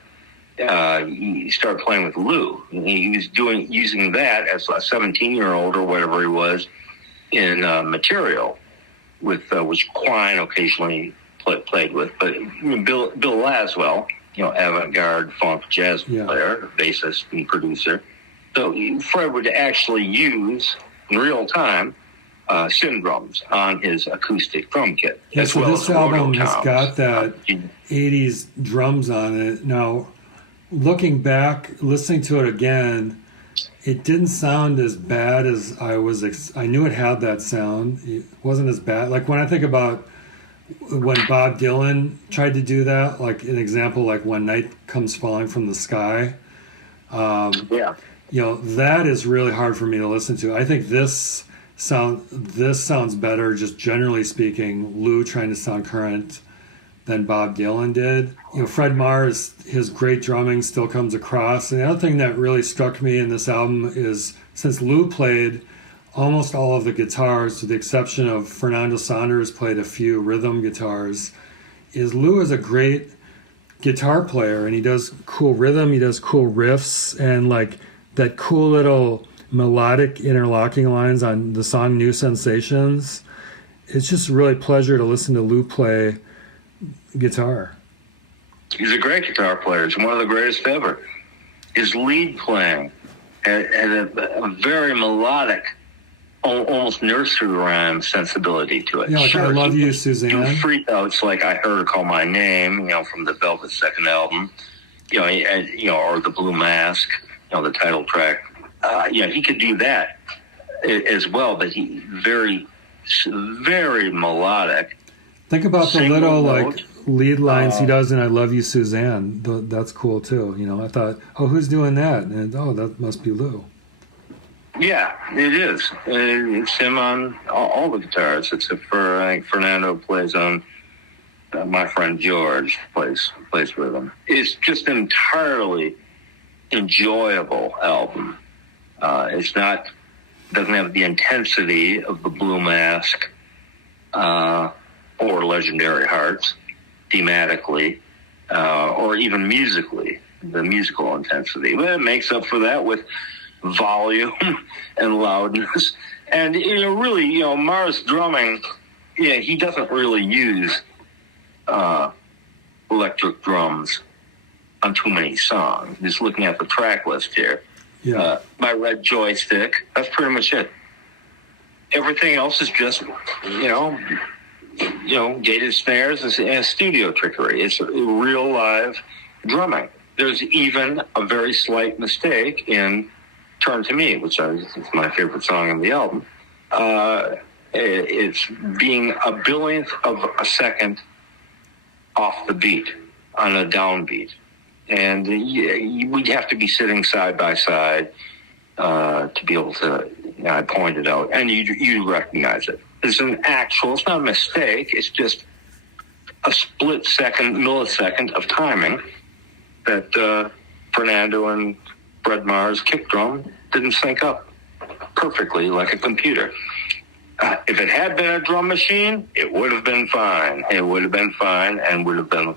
he started playing with Lou. He was using that as a 17-year-old or whatever he was in Mistrial, with which Quine occasionally played with. But Bill Laswell, avant-garde funk jazz player, bassist and producer. So Fred would actually use in real time Syn drums on his acoustic drum kit. Yeah, so this album has got that 80s drums on it. Now, looking back, listening to it again, it didn't sound as bad as I knew it had that sound. It wasn't as bad. Like when I think about when Bob Dylan tried to do that, like an example, like "When Night Comes Falling from the Sky." That is really hard for me to listen to. I think this sounds better, just generally speaking, Lou trying to sound current, than Bob Dylan did. Fred Marr, his great drumming still comes across. And the other thing that really struck me in this album is, since Lou played almost all of the guitars, with the exception of Fernando Saunders played a few rhythm guitars, is Lou is a great guitar player, and he does cool rhythm, he does cool riffs, and like that cool little melodic interlocking lines on the song "New Sensations." It's just really a pleasure to listen to Lou play guitar. He's a great guitar player. He's one of the greatest ever. His lead playing had a very melodic, almost nursery rhyme sensibility to it. Yeah, like "I Love You, Suzanne." Freak outs like "I Heard Her Call My Name," from the Velvet's second album, or "The Blue Mask," the title track. He could do that as well, but he very, very melodic. Think about the little lead lines he does in "I Love You, Suzanne." That's cool too. I thought, who's doing that? And that must be Lou. Yeah, it is. It's him on all the guitars, except for I think Fernando plays on. My friend George plays with him. It's just an entirely enjoyable album. Doesn't have the intensity of the Blue Mask or Legendary Hearts thematically, or even musically, the musical intensity. But it makes up for that with volume and loudness. And, really, Mars drumming, he doesn't really use electric drums on too many songs. Just looking at the track list here. Yeah. My red joystick, that's pretty much it. Everything else is just, gated snares and studio trickery. It's real live drumming. There's even a very slight mistake in Turn to Me, which is my favorite song on the album. It's being a billionth of a second off the beat on a downbeat. And we'd have to be sitting side by side to be able to, I pointed out, and you recognize it. It's it's not a mistake, it's just a millisecond of timing that Fernando and Fred Mars' kick drum didn't sync up perfectly like a computer. If it had been a drum machine, it would have been fine. It would have been fine and would have been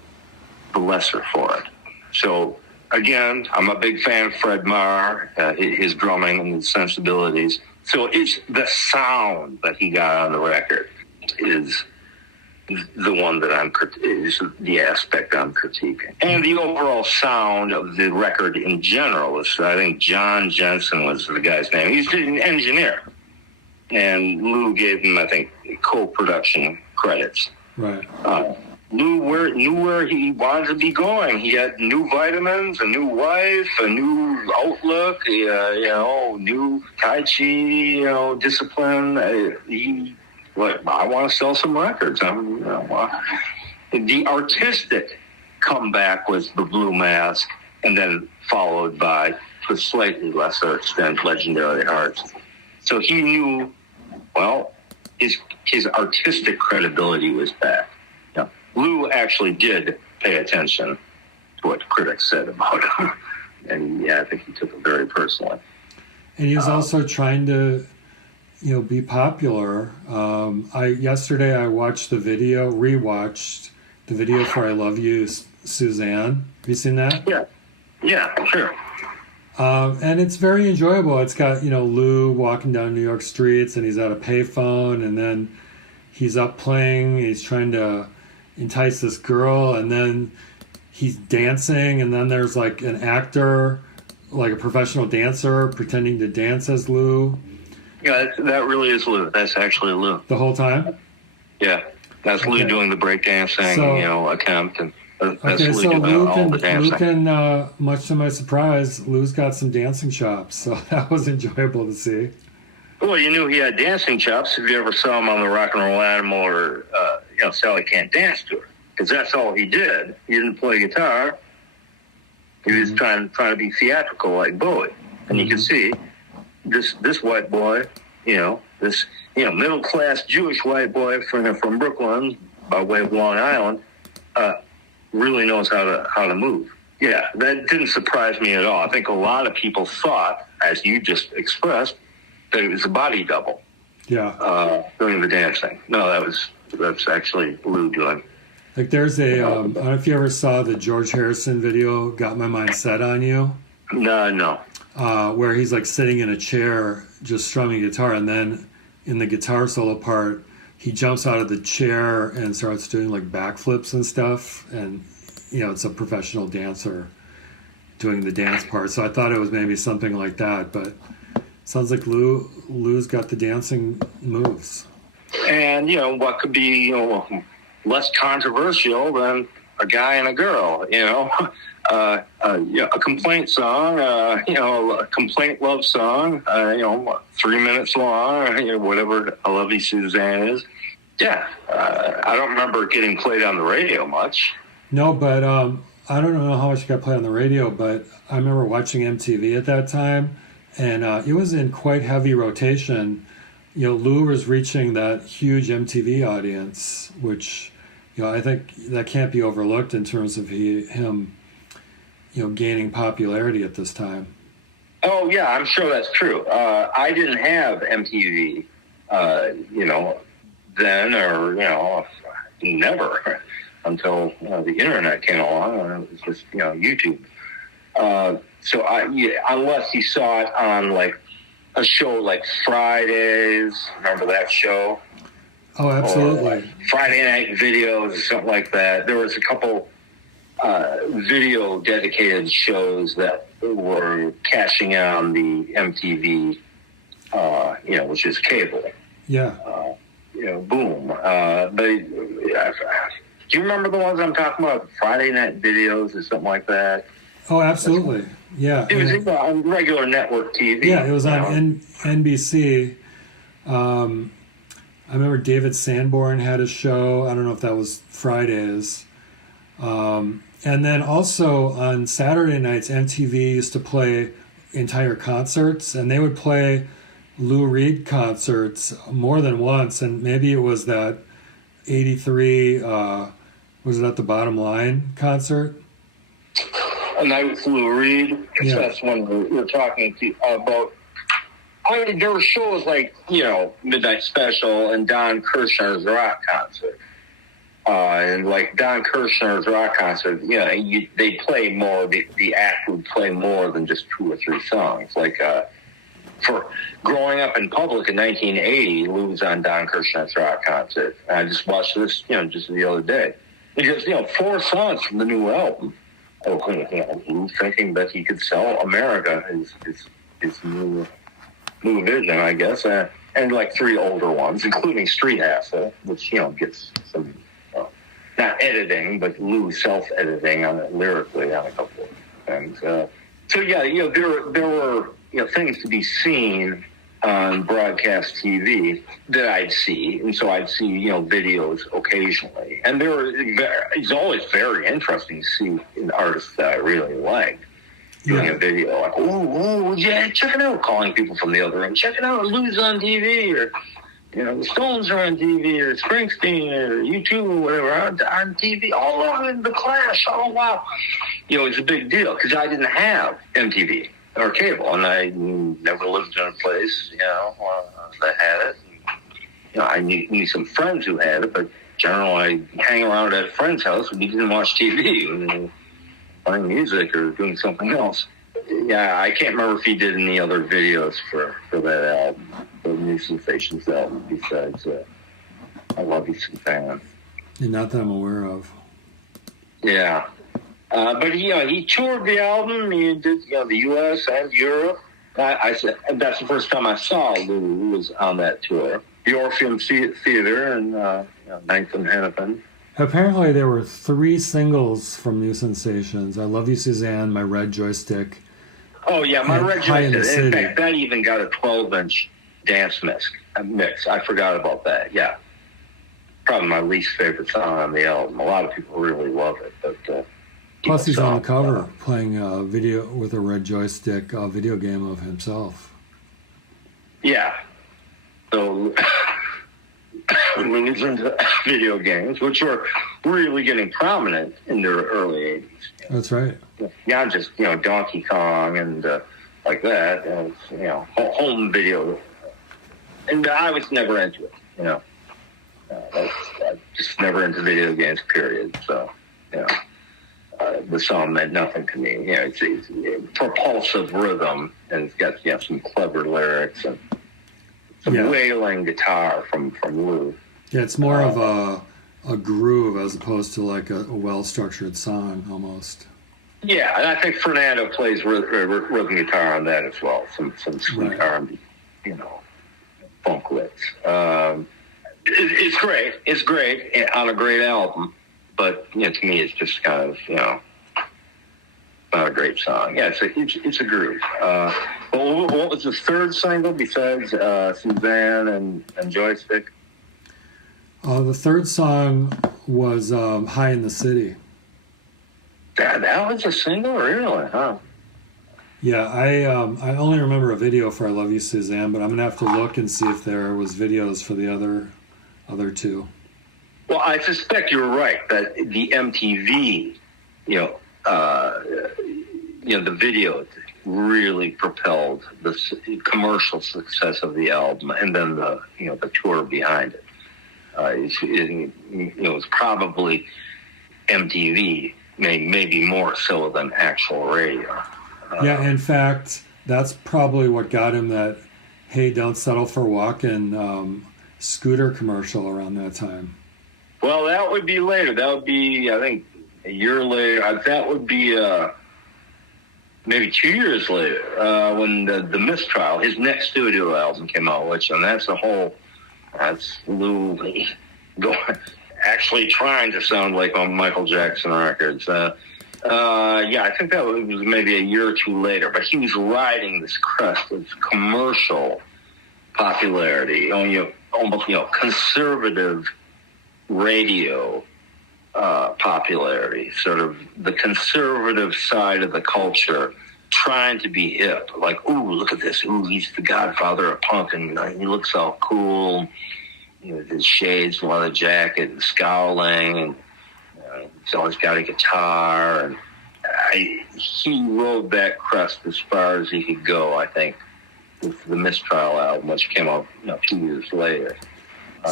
the lesser for it. So, again, I'm a big fan of Fred Marr, his drumming and his sensibilities. So it's the sound that he got on the record is the one that is the aspect I'm critiquing. And the overall sound of the record in general is, I think John Jensen was the guy's name. He's an engineer. And Lou gave him, I think, co-production credits. Right. Lou knew where he wanted to be going. He had new vitamins, a new wife, a new outlook, new Tai Chi, discipline. I want to sell some records. The artistic comeback was the Blue Mask, and then followed by, to a slightly lesser extent, Legendary Hearts. So he knew, his artistic credibility was back. Lou actually did pay attention to what critics said about him. And, I think he took it very personally. And he was also trying to, be popular. Yesterday I watched rewatched the video for I Love You, Suzanne. Have you seen that? Yeah, sure. And it's very enjoyable. It's got, Lou walking down New York streets, and he's at a payphone, and then he's up playing, he's trying to entice this girl, and then he's dancing, and then there's like an actor, like a professional dancer, pretending to dance as Lou. Yeah, that really is Lou. That's actually Lou. The whole time? Yeah. That's Lou doing the breakdancing, attempt, and that's Lou all the dancing. Lou can, much to my surprise, Lou's got some dancing chops, so that was enjoyable to see. Well, you knew he had dancing chops if you ever saw him on the Rock and Roll Animal or, Sally Can't Dance tour, because that's all he did. He didn't play guitar. He was trying to be theatrical like Bowie. And you can see this white boy, this middle-class Jewish white boy from Brooklyn by way of Long Island, really knows how to move. Yeah, that didn't surprise me at all. I think a lot of people thought, as you just expressed, that it was a body double. Yeah. Doing the dancing. No, that's actually Lou doing. Like there's I don't know if you ever saw the George Harrison video, Got My Mind Set on You. No. Where he's like sitting in a chair just strumming guitar, and then in the guitar solo part, he jumps out of the chair and starts doing like backflips and stuff, and it's a professional dancer doing the dance part. So I thought it was maybe something like that, but sounds like Lou's got the dancing moves. And what could be less controversial than a guy and a girl, a complaint song, a complaint love song, 3 minutes long, whatever I Love You, Suzanne is. Yeah, I don't remember it getting played on the radio much. No, but I don't know how much it got played on the radio, but I remember watching MTV at that time, and it was in quite heavy rotation. Lou was reaching that huge MTV audience, which, I think that can't be overlooked in terms of him, gaining popularity at this time. Oh, yeah, I'm sure that's true. I didn't have MTV, then or, never until the internet came along, and it was just, YouTube. So unless you saw it on like a show like Fridays, remember that show? Oh, absolutely. Or Friday Night Videos or something like that. There was a couple video dedicated shows that were cashing on the MTV, which is cable. Yeah. Boom. But do you remember the ones I'm talking about? Friday Night Videos or something like that? Oh, absolutely. Yeah. It was on regular network TV. Yeah, it was on NBC. I remember David Sanborn had a show. I don't know if that was Fridays. And then also on Saturday nights, MTV used to play entire concerts, and they would play Lou Reed concerts more than once. And maybe it was that 83, was it at the Bottom Line concert? A Night with Lou Reed. Yeah. That's when we're talking about. I mean, there were shows like, Midnight Special and Don Kirshner's rock concert. And like Don Kirshner's rock concert, they play more, the act would play more than just 2 or 3 songs. Like, for growing up in public in 1980, Lou was on Don Kirshner's rock concert. And I just watched this, just the other day. Because, 4 songs from the new album. Lou thinking that he could sell America his new vision, I guess. And like 3 older ones, including Street Hassle, which, gets some, not editing, but Lou self-editing on it lyrically on a couple of things. There were things to be seen on broadcast TV that I'd see, and so I'd see videos occasionally. And it's always very interesting to see an artist that I really like doing a video, like, oh, yeah, check it out, calling people from the other room, check it out, Lou's on TV, or the Stones are on TV, or Springsteen, or U2, or whatever, on TV, all over the Clash, oh, wow. It's a big deal, because I didn't have MTV or cable, and I never lived in a place, that had it. I knew some friends who had it, but generally I hang around at a friend's house and we didn't watch TV, playing music or doing something else. Yeah, I can't remember if he did any other videos for that album, the New Sensations album, besides I Love You, Suzanne. And not that I'm aware of. Yeah. But he toured the album. He did the U.S. and Europe. I said that's the first time I saw Lou was on that tour. The Orpheum Theater in 9th and Hennepin. Apparently there were 3 singles from New Sensations. I Love You, Suzanne, My Red Joystick. Oh, yeah, My Red Joystick. In fact, that even got a 12-inch dance mix. I forgot about that, yeah. Probably my least favorite song on the album. A lot of people really love it, but... Plus, he's on the cover playing a video with a red joystick, video game of himself. Yeah. So, when he's into video games, which were really getting prominent in the early 80s. That's right. Yeah, just, Donkey Kong and like that, home video. And I was never into it, I just never into video games, period. So, the song meant nothing to me. It's propulsive rhythm, and it's got some clever lyrics and some wailing guitar from Lou. Yeah, it's more of a groove as opposed to like a well-structured song almost. Yeah, and I think Fernando plays rhythm guitar on that as well. Some sweet R&B, funk licks. It's great. It's great on a great album. But to me, it's just kind of not a great song. Yeah, it's a groove. Well, what was the third single besides Suzanne and Joystick? The third song was "High in the City." That was a single, really? Huh? Yeah, I only remember a video for "I Love You, Suzanne," but I'm gonna have to look and see if there was videos for the other 2. Well, I suspect you're right that the MTV, the video really propelled the commercial success of the album, and then the tour behind it. It was probably MTV, maybe more so than actual radio. Yeah, in fact, that's probably what got him that "Hey, don't settle for walking" scooter commercial around that time. Well, that would be later. That would be, I think, a year later. That would be maybe 2 years later when the Mistrial, his next studio album, came out. That's Lou going, actually trying to sound like on Michael Jackson records. I think that was maybe a year or two later. But he was riding this crest of commercial popularity, almost conservative radio popularity, sort of the conservative side of the culture trying to be hip. Like, ooh, look at this. Ooh, he's the godfather of punk, and he looks all cool. His shades, leather jacket, and scowling, and he's always got a guitar. And he rode that crest as far as he could go, I think, with the Mistrial album, which came out 2 years later.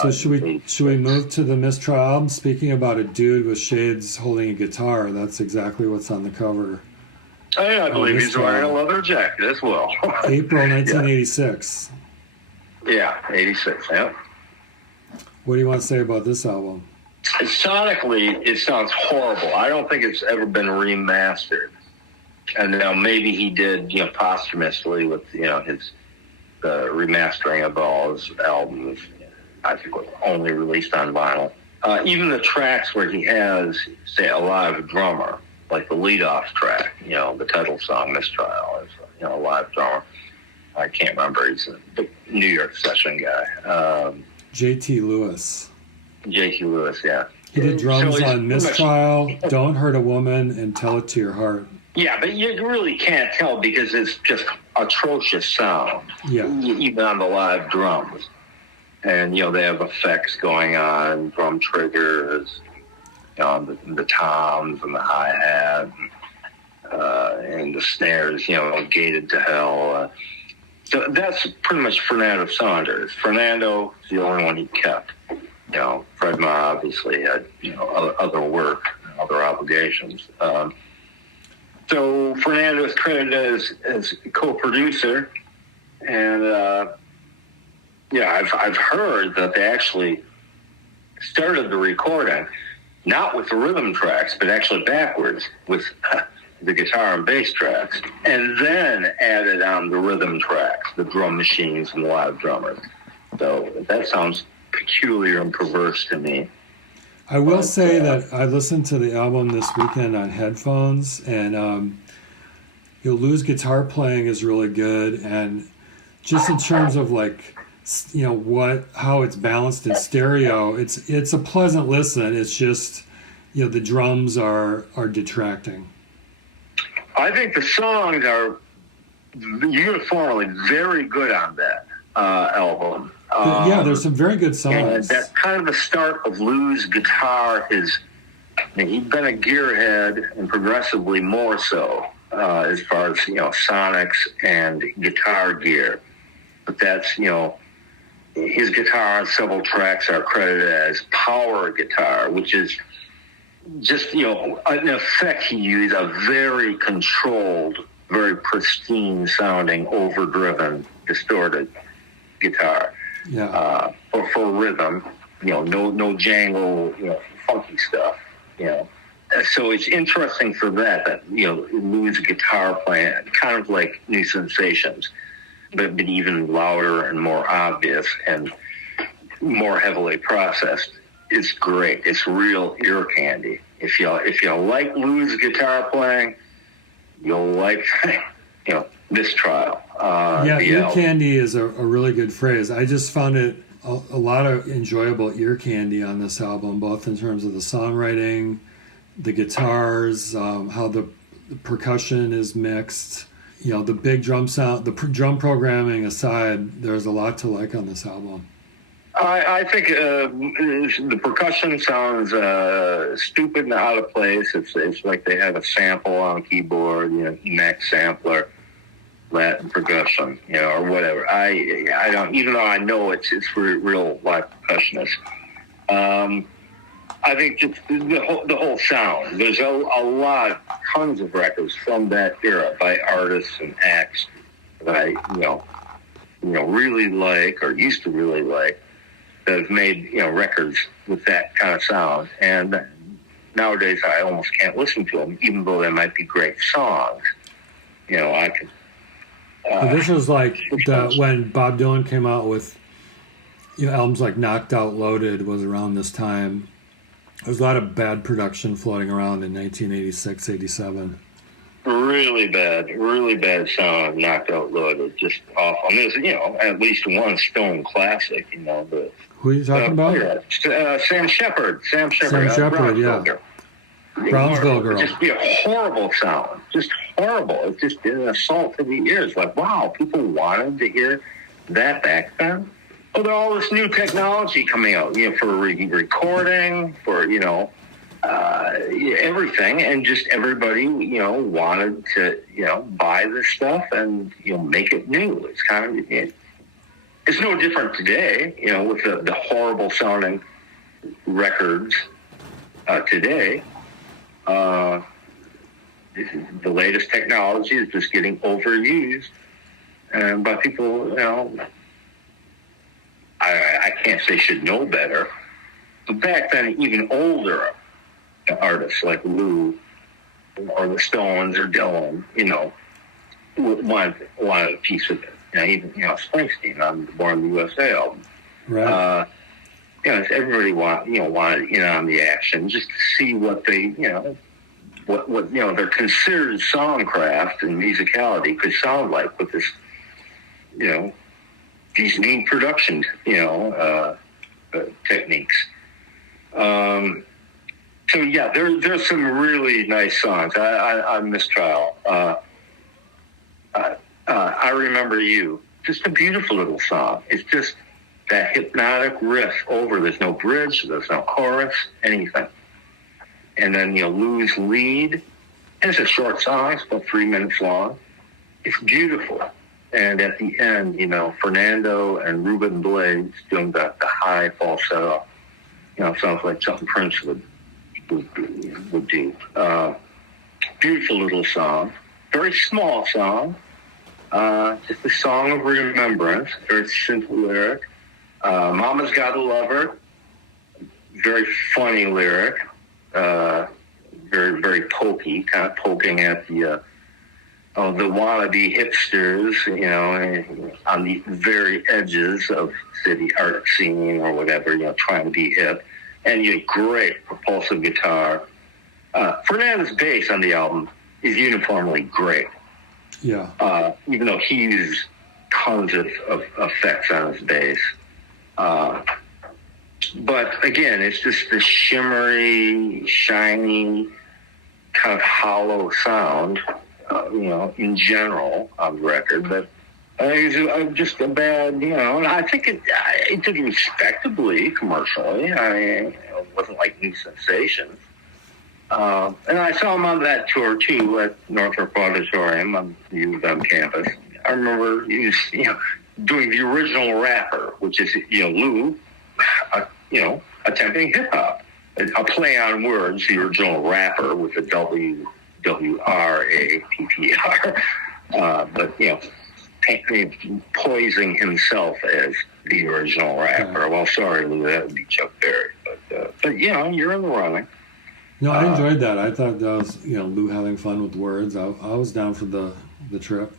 So should we move to the Mistrial album? Speaking about a dude with shades holding a guitar, that's exactly what's on the cover. I believe he's wearing a leather jacket as well. April 1986. Yeah, 86, yeah. What do you want to say about this album? Sonically, it sounds horrible. I don't think it's ever been remastered. And now maybe he did, posthumously with, his remastering of all his albums. I think was only released on vinyl. Even the tracks where he has, say, a live drummer, like the lead-off track, the title song, Mistrial, is, a live drummer. I can't remember. He's a big New York session guy. J.T. Lewis. J.T. Lewis, yeah. He did drums on Mistrial, Don't Hurt a Woman, and Tell It to Your Heart. Yeah, but you really can't tell because it's just atrocious sound, even on the live drums. And, they have effects going on, drum triggers, the toms and the hi-hat, and the snares, gated to hell. So that's pretty much Fernando Saunders. Fernando is the only one he kept. Fred Ma obviously had, other work, other obligations. So Fernando is credited as co-producer, and I've heard that they actually started the recording not with the rhythm tracks, but actually backwards with the guitar and bass tracks, and then added on the rhythm tracks, the drum machines and the live drummers. So that sounds peculiar and perverse to me. I will say that I listened to the album this weekend on headphones, and Lou's guitar playing is really good, and just in terms of how it's balanced in stereo, it's a pleasant listen. It's just the drums are detracting. I think the songs are uniformly very good on that album. There's some very good songs. And that's kind of the start of Lou's guitar. He'd been a gearhead, and progressively more so, as far as sonics and guitar gear. But that's his guitar on several tracks are credited as power guitar, which is just, an effect he used, a very controlled, very pristine sounding, overdriven, distorted guitar. Yeah. For rhythm, no jangle, funky stuff, So it's interesting for that Lou's guitar playing, kind of like New Sensations, but even louder and more obvious and more heavily processed. It's great. It's real ear candy. If you like Lou's guitar playing, you'll like Mistrial. Ear candy is a really good phrase. I just found it a lot of enjoyable ear candy on this album, both in terms of the songwriting, the guitars, how the percussion is mixed. The big drum sound, the drum programming aside, there's a lot to like on this album. I think the percussion sounds stupid and out of place. It's like they have a sample on keyboard, Mac sampler, Latin percussion, or whatever. I don't, even though I know it's real live percussionists. I think just the whole sound. There's a lot, tons of records from that era by artists and acts that I, really like or used to really like that have made, records with that kind of sound. And nowadays I almost can't listen to them, even though they might be great songs. I could. This was like when Bob Dylan came out with albums like Knocked Out Loaded was around this time. There was a lot of bad production floating around in 1986, 87. Really bad sound, Knocked Out Loaded, just awful. And there's, at least one Stone classic, Who are you talking about? Sam Shepard. Sam Shepard, yeah. Brownsville Girl. Just a horrible sound. Just horrible. It's just an assault to the ears. Like, wow, people wanted to hear that back then? Oh, there's all this new technology coming out, for recording, for, everything. And just everybody, wanted to, buy this stuff and, make it new. It's kind of, it's no different today, with the horrible sounding records today. The latest technology is just getting overused. And by people, I can't say should know better. But back then, even older artists like Lou or the Stones or Dylan, wanted a piece of it. Even Springsteen on the Born in the USA album. Right. Everybody wanted in on the action, just to see what they, what their considered songcraft and musicality could sound like with this, these neat production, techniques. So yeah, there's some really nice songs. I Mistrial. I Remember You. Just a beautiful little song. It's just that hypnotic riff over. There's no bridge. There's no chorus. Anything. And then Lou's lead. And it's a short song. It's about 3 minutes long. It's beautiful. And at the end, Fernando and Ruben Blades doing the high falsetto. Sounds like something Prince would do. Beautiful little song. Very small song. Just a song of remembrance. Very simple lyric. Mama's Gotta Love Her. Very funny lyric. Very, very pokey. Kind of poking at the wannabe hipsters, on the very edges of city art scene or whatever, trying to be hip. And great propulsive guitar. Fernando's bass on the album is uniformly great. Yeah. Even though he uses tons of effects on his bass. But again, it's just the shimmery, shiny, kind of hollow sound, in general on the record. But it was just a bad, and I think it did respectably commercially. It wasn't like new sensations. And I saw him on that tour too at Northrop Auditorium on the U of M campus. I remember he was, doing the original rapper, which is, Lou, attempting hip hop, a play on words, the original rapper with the WRAPPR, but poising himself as the original rapper. Well, sorry, Lou, that would be Chuck Berry, but you're in the running. No, I enjoyed that. I thought that was, Lou having fun with words. I was down for the trip.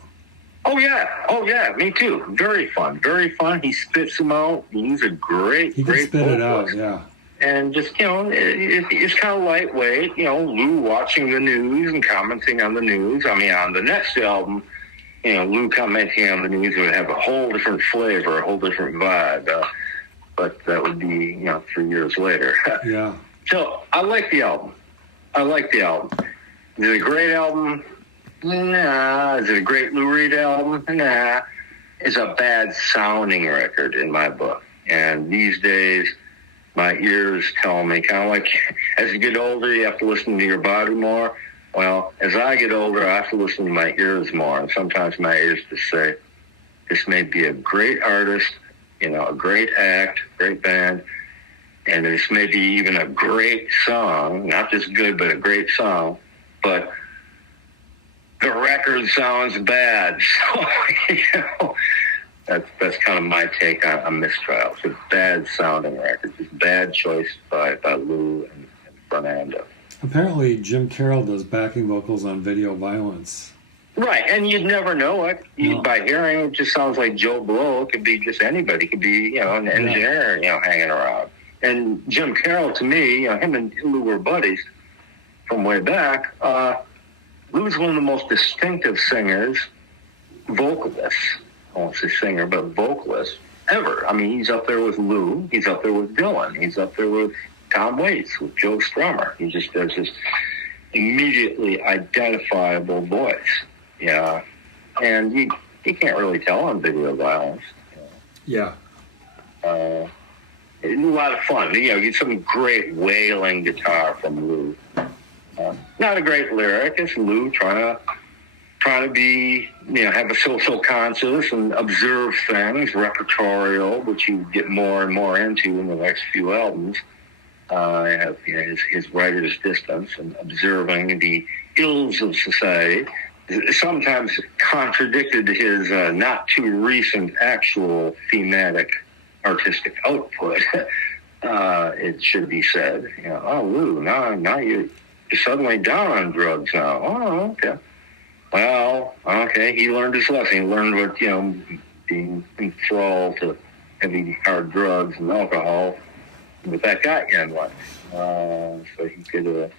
Oh yeah, me too. Very fun. He spits them out. He's a great, he great can spit it out, vocalist. yeah. And just, it's kind of lightweight, Lou watching the news and commenting on the news. I mean, on the next album, Lou commenting on the news would have a whole different flavor, a whole different vibe. But that would be, 3 years later. Yeah. So I like the album. Is it a great album? Nah. Is it a great Lou Reed album? Nah. It's a bad sounding record in my book. And these days, my ears tell me, kind of like as you get older, you have to listen to your body more. Well, as I get older, I have to listen to my ears more. And sometimes my ears just say, this may be a great artist, a great act, great band, and it's maybe even a great song, not just good, but a great song, but the record sounds bad. So, that's kind of my take on Mistrial. It's a bad sounding record. It's a bad choice by Lou and Fernando. Apparently, Jim Carroll does backing vocals on Video Violence. Right, and you'd never know it. No. By hearing it, just sounds like Joe Blow. It could be just anybody. It could be, an engineer, hanging around. And Jim Carroll, to me, him and Lou were buddies from way back. Lou's one of the most distinctive singers, vocalists. I won't say singer, but vocalist ever. I mean, he's up there with Lou. He's up there with Dylan. He's up there with Tom Waits, with Joe Strummer. He just does this immediately identifiable voice. Yeah. And you can't really tell on Video Violence. Yeah. It's a lot of fun. You get some great wailing guitar from Lou. Not a great lyric. It's Lou trying to be, have a social conscience and observe things, repertorial, which you get more and more into in the next few albums. Have his writer's distance and observing the ills of society. Sometimes contradicted his not too recent actual thematic artistic output. It should be said. Lou, now you're suddenly down on drugs now. Oh, okay. Well, okay, he learned his lesson. He learned what, being enthralled to heavy, hard drugs and alcohol, what that got you in life. So he could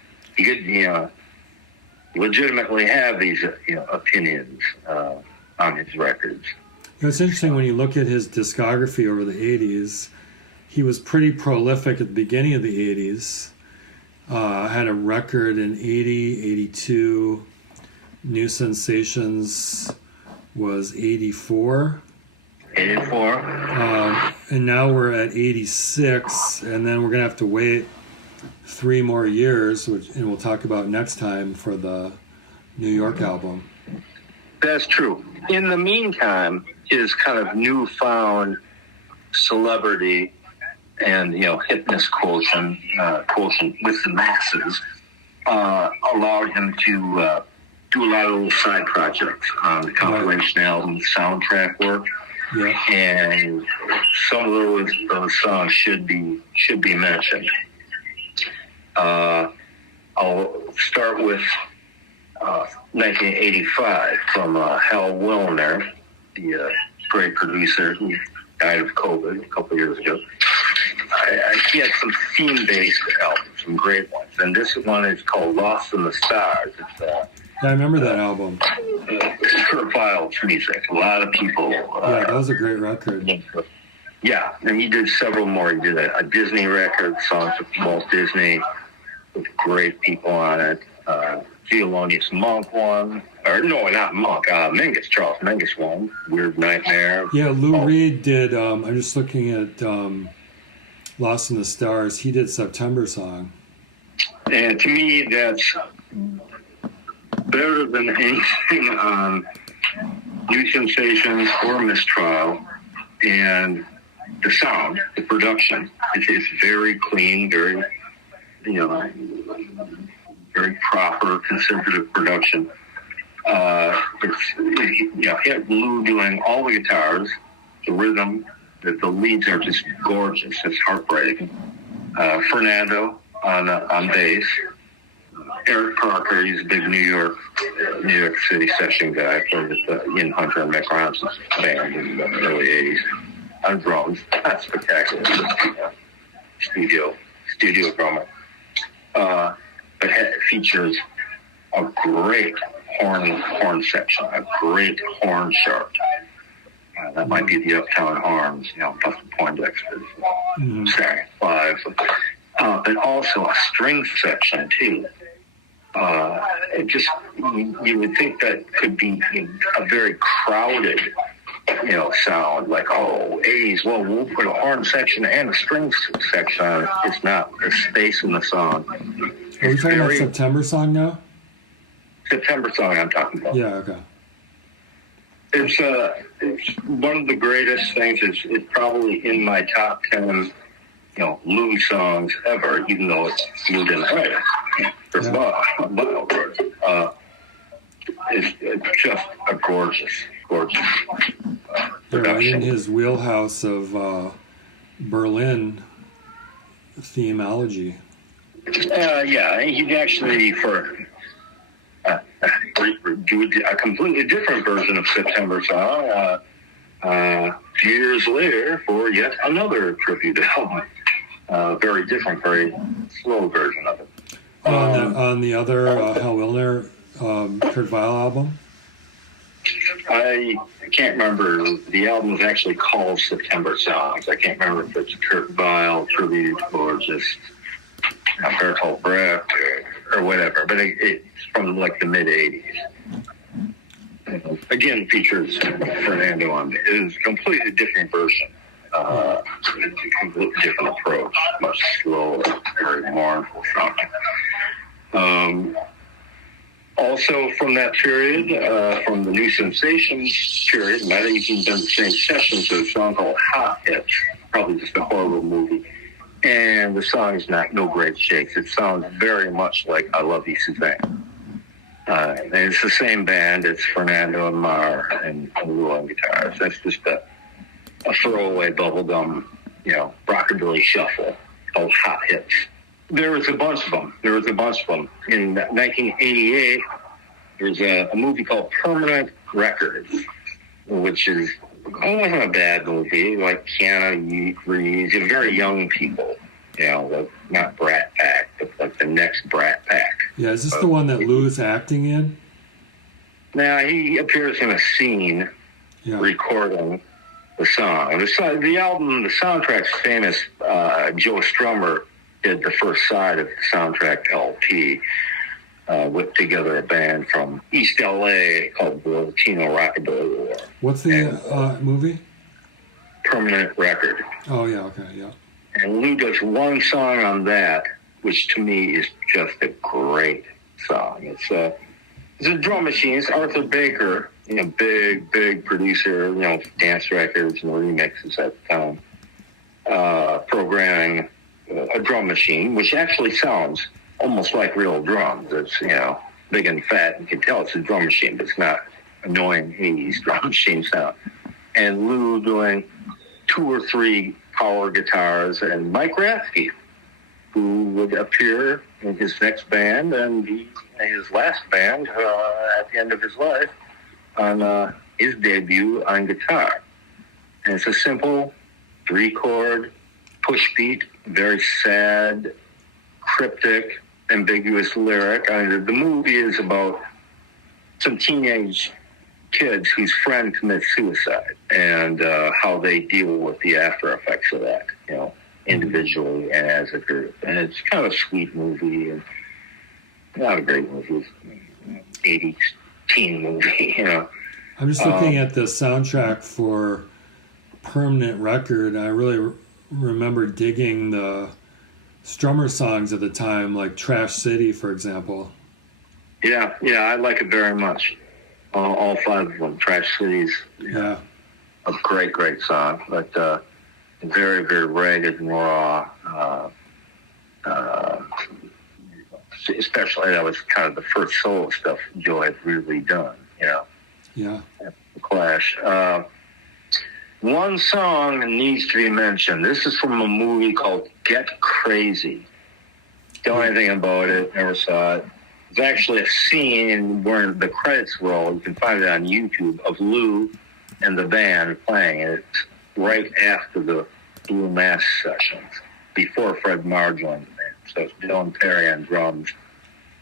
legitimately have these, opinions on his records. It's interesting when you look at his discography over the 80s, he was pretty prolific at the beginning of the 80s. Had a record in 80, 82. New Sensations was 84. 84. And now we're at 86, and then we're going to have to wait 3 more years, and we'll talk about next time for the New York album. That's true. In the meantime, his kind of newfound celebrity and, hipness quotient with the masses allowed him to do a lot of little side projects on the compilation album, soundtrack work. Yeah. And some of those songs should be mentioned. I'll start with 1985 from Hal Willner, the great producer who died of COVID a couple years ago. He had some theme-based albums, some great ones, and this one is called "Lost in the Stars." It's I remember that album. Profile music. A lot of people. That was a great record. Yeah, and he did several more. He did a Disney record, songs with Walt Disney, with great people on it. Thelonious Monk one. Or no, not Monk. Charles Mingus one. Weird Nightmare. Yeah, Lou Reed did, I'm just looking at Lost in the Stars. He did September Song. And to me, that's better than anything on New Sensations or Mistrial. And the sound, the production, is very clean, very, very proper, conservative production. He had Lou doing all the guitars, the rhythm, the leads are just gorgeous. It's heartbreaking. Fernando on bass. Eric Parker, he's a big New York City session guy. Played with Ian Hunter and Mick Ronson's band in the early 80s. On drums. That's spectacular. Studio drummer. But it features a great horn section, a great horn chart. That might be the Uptown Arms, Buster Poindexter, Saturday 5. But also a string section, too. It just, you would think that could be a very crowded, sound, like, 80s, well, we'll put a horn section and a string section on it. It's not. There's space in the song. Are we talking about September Song now? September Song I'm talking about. Yeah, okay. It's one of the greatest things. It's probably in my top 10 Lou songs ever, even though Lou didn't write it. There's Bono version. It's just a gorgeous production. Right in his wheelhouse of Berlin themology. Yeah, he'd actually do a completely different version of September Song a few years later for yet another tribute album. Very different, very slow version of it. On the other Hal Willner Kurt Weill album? I can't remember. The album is actually called September Songs. I can't remember if it's Kurt Weill tribute or just Bertolt Brecht or whatever. But it's from like the mid '80s. Again, features Fernando on it. It's a completely different version. A completely different approach, much slower, very mournful sounding. Also from that period, from the New Sensations period, might have even been the same sessions, there's a song called Hot Hits, probably just a horrible movie. And the song is no great shakes. It sounds very much like I Love You, Suzanne. And it's the same band. It's Fernando and Mar and Lou on guitars. That's just a throwaway bubblegum, rockabilly shuffle called Hot Hits. There was a bunch of them. In 1988, there was a movie called Permanent Records, which wasn't a bad movie, like Keanu Reeves, very young people, like not Brat Pack, but like the next Brat Pack. Yeah, is this the one that Lou's acting in? Now, he appears in a scene recording the song. The album, the soundtrack's famous. Joe Strummer did the first side of the soundtrack LP, whipped together a band from East LA called the Latino Rockabilly War. What's the movie? Permanent Record. Oh, yeah, okay, yeah. And Lou does one song on that, which to me is just a great song. It's a drum machine. It's Arthur Baker, big producer, dance records and remixes at the time, programming a drum machine, which actually sounds almost like real drums. It's, big and fat. You can tell it's a drum machine, but it's not annoying 80s drum machine sound. And Lou doing 2 or 3 power guitars, and Mike Rathke, who would appear in his next band and his last band at the end of his life on his debut on guitar. And it's a simple 3-chord push beat, very sad, cryptic, ambiguous lyric. The movie is about some teenage kids whose friend commits suicide and how they deal with the after effects of that, individually and as a group. And it's kind of a sweet movie and not a great movie. It's 80s teen movie, I'm just looking at the soundtrack for Permanent Record. I really remember digging the Strummer songs at the time, like Trash City, for example. Yeah, I like it very much. All 5 of them. Trash City's a great song, but very, very ragged and raw. Especially that was kind of the first solo stuff Joe had really done, Yeah. The Clash. One song needs to be mentioned. This is from a movie called Get Crazy. Don't know anything about it, never saw it. There's actually a scene where the credits roll, you can find it on YouTube, of Lou and the band playing. And it's right after the Blue Mask sessions, before Fred Marr joined the band. So it's Dylan Perry on drums,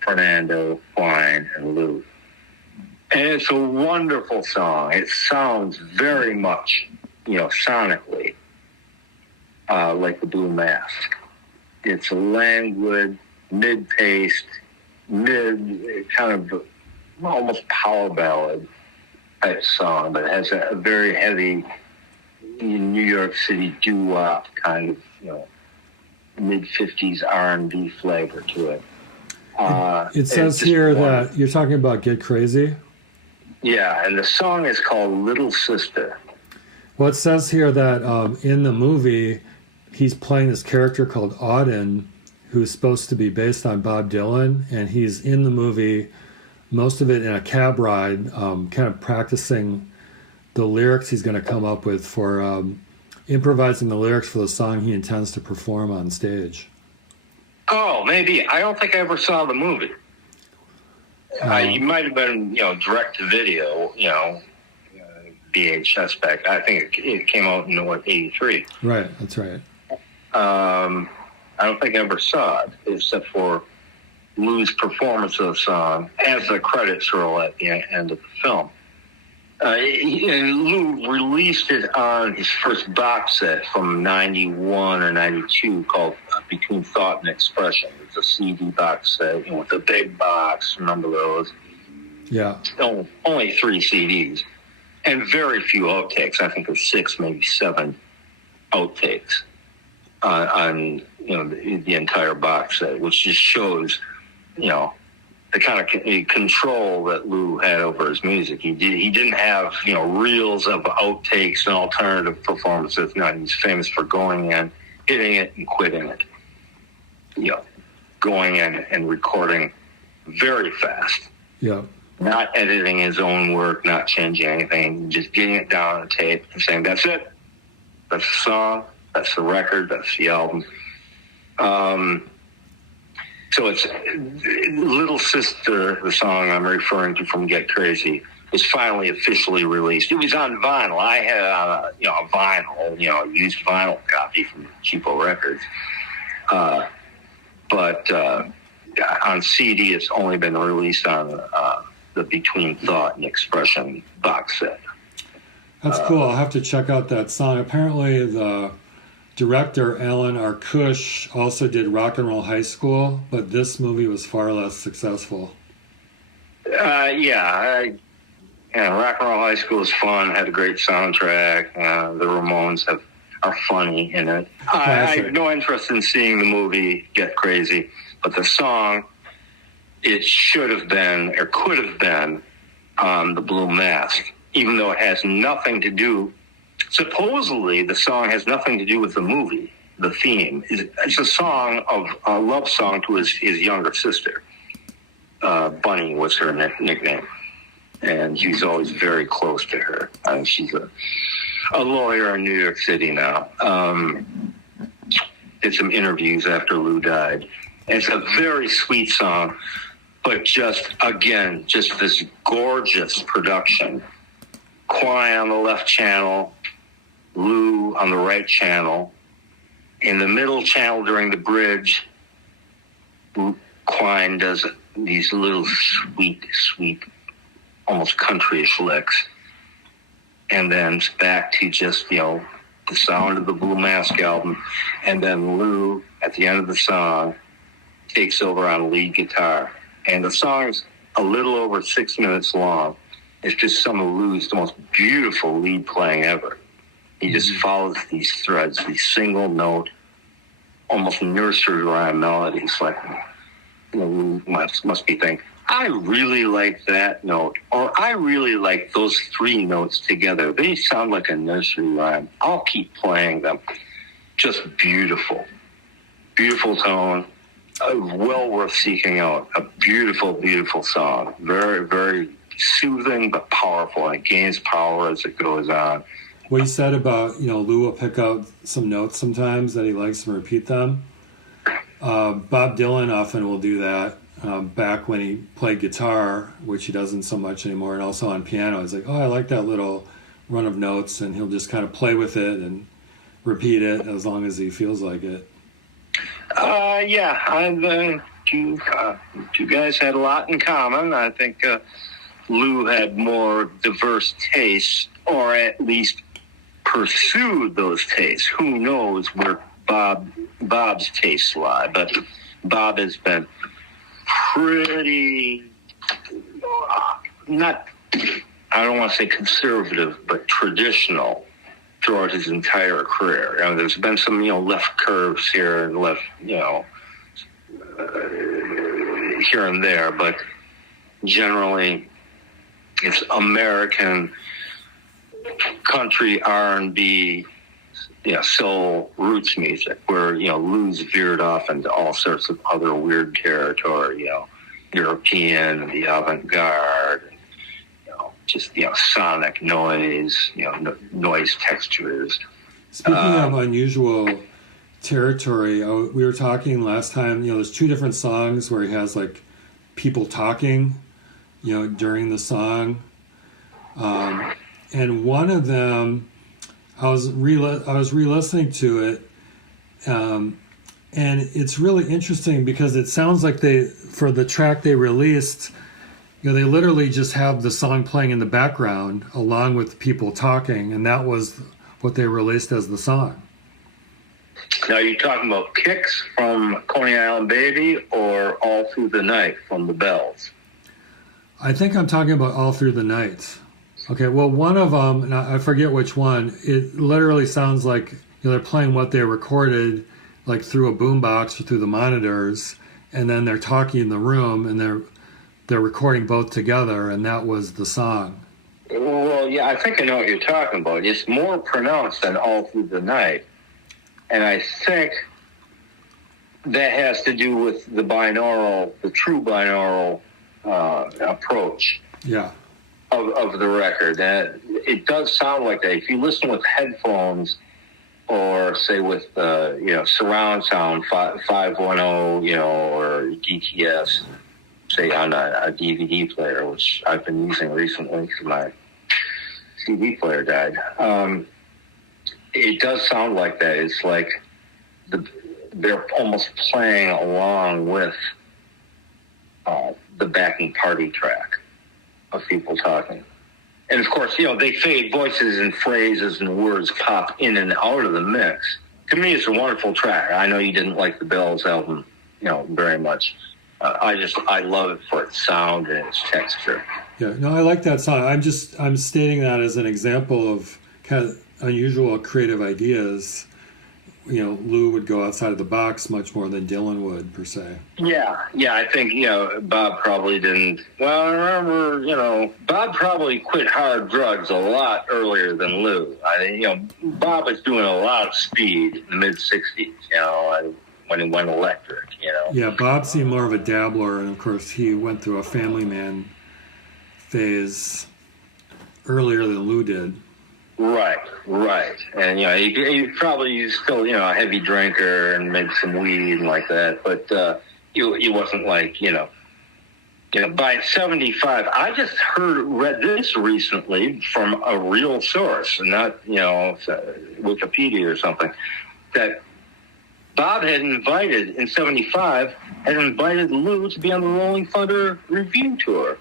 Fernando, Quine, and Lou. And it's a wonderful song. It sounds very much, sonically, like the Blue Mask. It's a languid, mid-paced, kind of almost power ballad type song, but it has a very heavy New York City doo-wop kind of, mid-50s R&B flavor to it. It says here that you're talking about Get Crazy? Yeah, and the song is called Little Sister. Well, it says here that in the movie, he's playing this character called Auden, who's supposed to be based on Bob Dylan, and he's in the movie, most of it in a cab ride, kind of practicing the lyrics he's going to come up with for improvising the lyrics for the song he intends to perform on stage. Oh, maybe. I don't think I ever saw the movie. It might have been, direct to video, VHS back. I think it came out in, 83. Right, that's right. I don't think I ever saw it, except for Lou's performance of the song as the credits roll at the end of the film. And Lou released it on his first box set from 91 or 92 called Between Thought and Expression. It's a CD box set, with a big box. Remember those? Yeah. Only 3 CDs. And very few outtakes. I think there's 6, maybe 7 outtakes on the entire box set, which just shows, the kind of control that Lou had over his music. He didn't have, reels of outtakes and alternative performances. No, he's famous for going in, hitting it, and quitting it. Going in and recording very fast. Yeah. Not editing his own work, not changing anything, just getting it down on tape and saying, that's it. That's the song. That's the record. That's the album. So it's Little Sister, the song I'm referring to from Get Crazy, was finally officially released. It was on vinyl. I had a vinyl, used vinyl copy from Cheapo Records. But on CD, it's only been released on the Between Thought and Expression box set. That's cool. I'll have to check out that song. Apparently, the director, Alan Arkush, also did Rock and Roll High School, but this movie was far less successful. Rock and Roll High School is fun, had a great soundtrack. The Ramones are funny in it. I have no interest in seeing the movie Get Crazy, but the song, it should have been, or could have been, on The Blue Mask, even though it has nothing to do. Supposedly, the song has nothing to do with the movie. The theme it's a love song to his younger sister. Bunny was her nickname, and he was always very close to her. She's a lawyer in New York City now. Did some interviews after Lou died. And it's a very sweet song, but just this gorgeous production. Quine on the left channel, Lou on the right channel. In the middle channel during the bridge, Quine does these little sweet, almost countryish licks. And then it's back to just, the sound of the Blue Mask album. And then Lou, at the end of the song, takes over on lead guitar. And the song's a little over 6 minutes long. It's just some of Lou's most beautiful lead playing ever. He just follows these threads, these single note, almost nursery rhyme melodies. Like, Lou must be thinking, I really like that note, or I really like those 3 notes together. They sound like a nursery rhyme. I'll keep playing them. Just beautiful. Beautiful tone. Well worth seeking out. A beautiful, beautiful song. Very, very soothing but powerful, and it gains power as it goes on. What you said about, Lou will pick out some notes sometimes that he likes and repeat them. Bob Dylan often will do that. Back when he played guitar, which he doesn't so much anymore, and also on piano, he's like, I like that little run of notes, and he'll just kind of play with it and repeat it as long as he feels like it. Two guys had a lot in common. I think Lou had more diverse tastes, or at least pursued those tastes. Who knows where Bob's tastes lie? But Bob has been pretty, I don't want to say conservative, but traditional throughout his entire career. There's been some, left curves here and left, here and there, but generally it's American country R&B, soul roots music, where, Lou's veered off into all sorts of other weird territory, European, the avant-garde, just, sonic noise, noise textures. Speaking of unusual territory, we were talking last time, there's two different songs where he has like people talking, during the song. And one of them, I was re-listening to it, and it's really interesting because it sounds like for the track they released, they literally just have the song playing in the background along with people talking, and that was what they released as the song. Now, are you talking about Kicks from Coney Island Baby or All Through the Night from the Bells? I think I'm talking about All Through the Night. Okay, well, one of them, and I forget which one, it literally sounds like they're playing what they recorded, like through a boombox or through the monitors, and then they're talking in the room, and they're recording both together, and that was the song. Well, yeah, I think I know what you're talking about. It's more pronounced than All Through the Night, and I think that has to do with the true binaural approach. Yeah. Of the record. And it does sound like that. If you listen with headphones or say with surround sound 510, or DTS, say on a DVD player, which I've been using recently because my CD player died. It does sound like that. It's like they're almost playing along with the backing party track of people talking. And of course, they fade, voices and phrases and words pop in and out of the mix. To me, it's a wonderful track. I know you didn't like the Bells album, very much. I love it for its sound and its texture. Yeah, no, I like that song. I'm stating that as an example of kind of unusual creative ideas. Lou would go outside of the box much more than Dylan would, per se. Yeah, I think, Bob probably didn't. Well, I remember, Bob probably quit hard drugs a lot earlier than Lou. Bob was doing a lot of speed in the mid-'60s, when he went electric, Yeah, Bob seemed more of a dabbler, and of course he went through a family man phase earlier than Lou did. Right. And, he probably still, a heavy drinker and maybe some weed and like that. But he wasn't like, by 75, I just read this recently from a real source, not, Wikipedia or something, that Bob had invited, in 75, Lou to be on the Rolling Thunder review tour.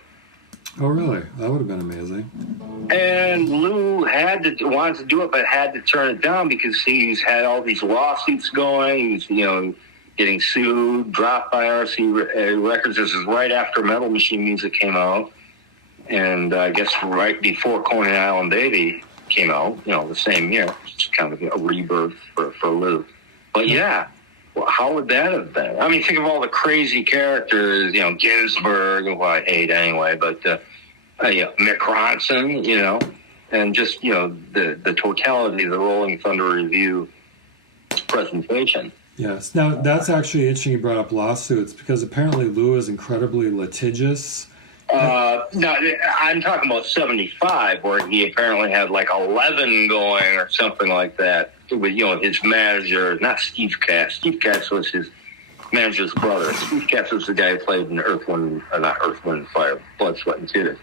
Oh, really? That would have been amazing. And Lou wanted to do it, but had to turn it down because he's had all these lawsuits going. He's, getting sued, dropped by RC Records. This is right after Metal Machine Music came out. And I guess right before Coney Island Baby came out, the same year. It's kind of a rebirth for Lou. But yeah, well, how would that have been? I mean, think of all the crazy characters, Ginsberg, who I hate anyway, but Mick Ronson, and just, the totality of the Rolling Thunder Review presentation. Yes. Now, that's actually interesting you brought up lawsuits, because apparently Lou is incredibly litigious. No, I'm talking about 75, where he apparently had like 11 going or something like that with, his manager, not Steve Katz. Steve Katz was his manager's brother. Steve Katz was the guy who played in Earth, Wind and Fire, Blood, Sweat, and Tears.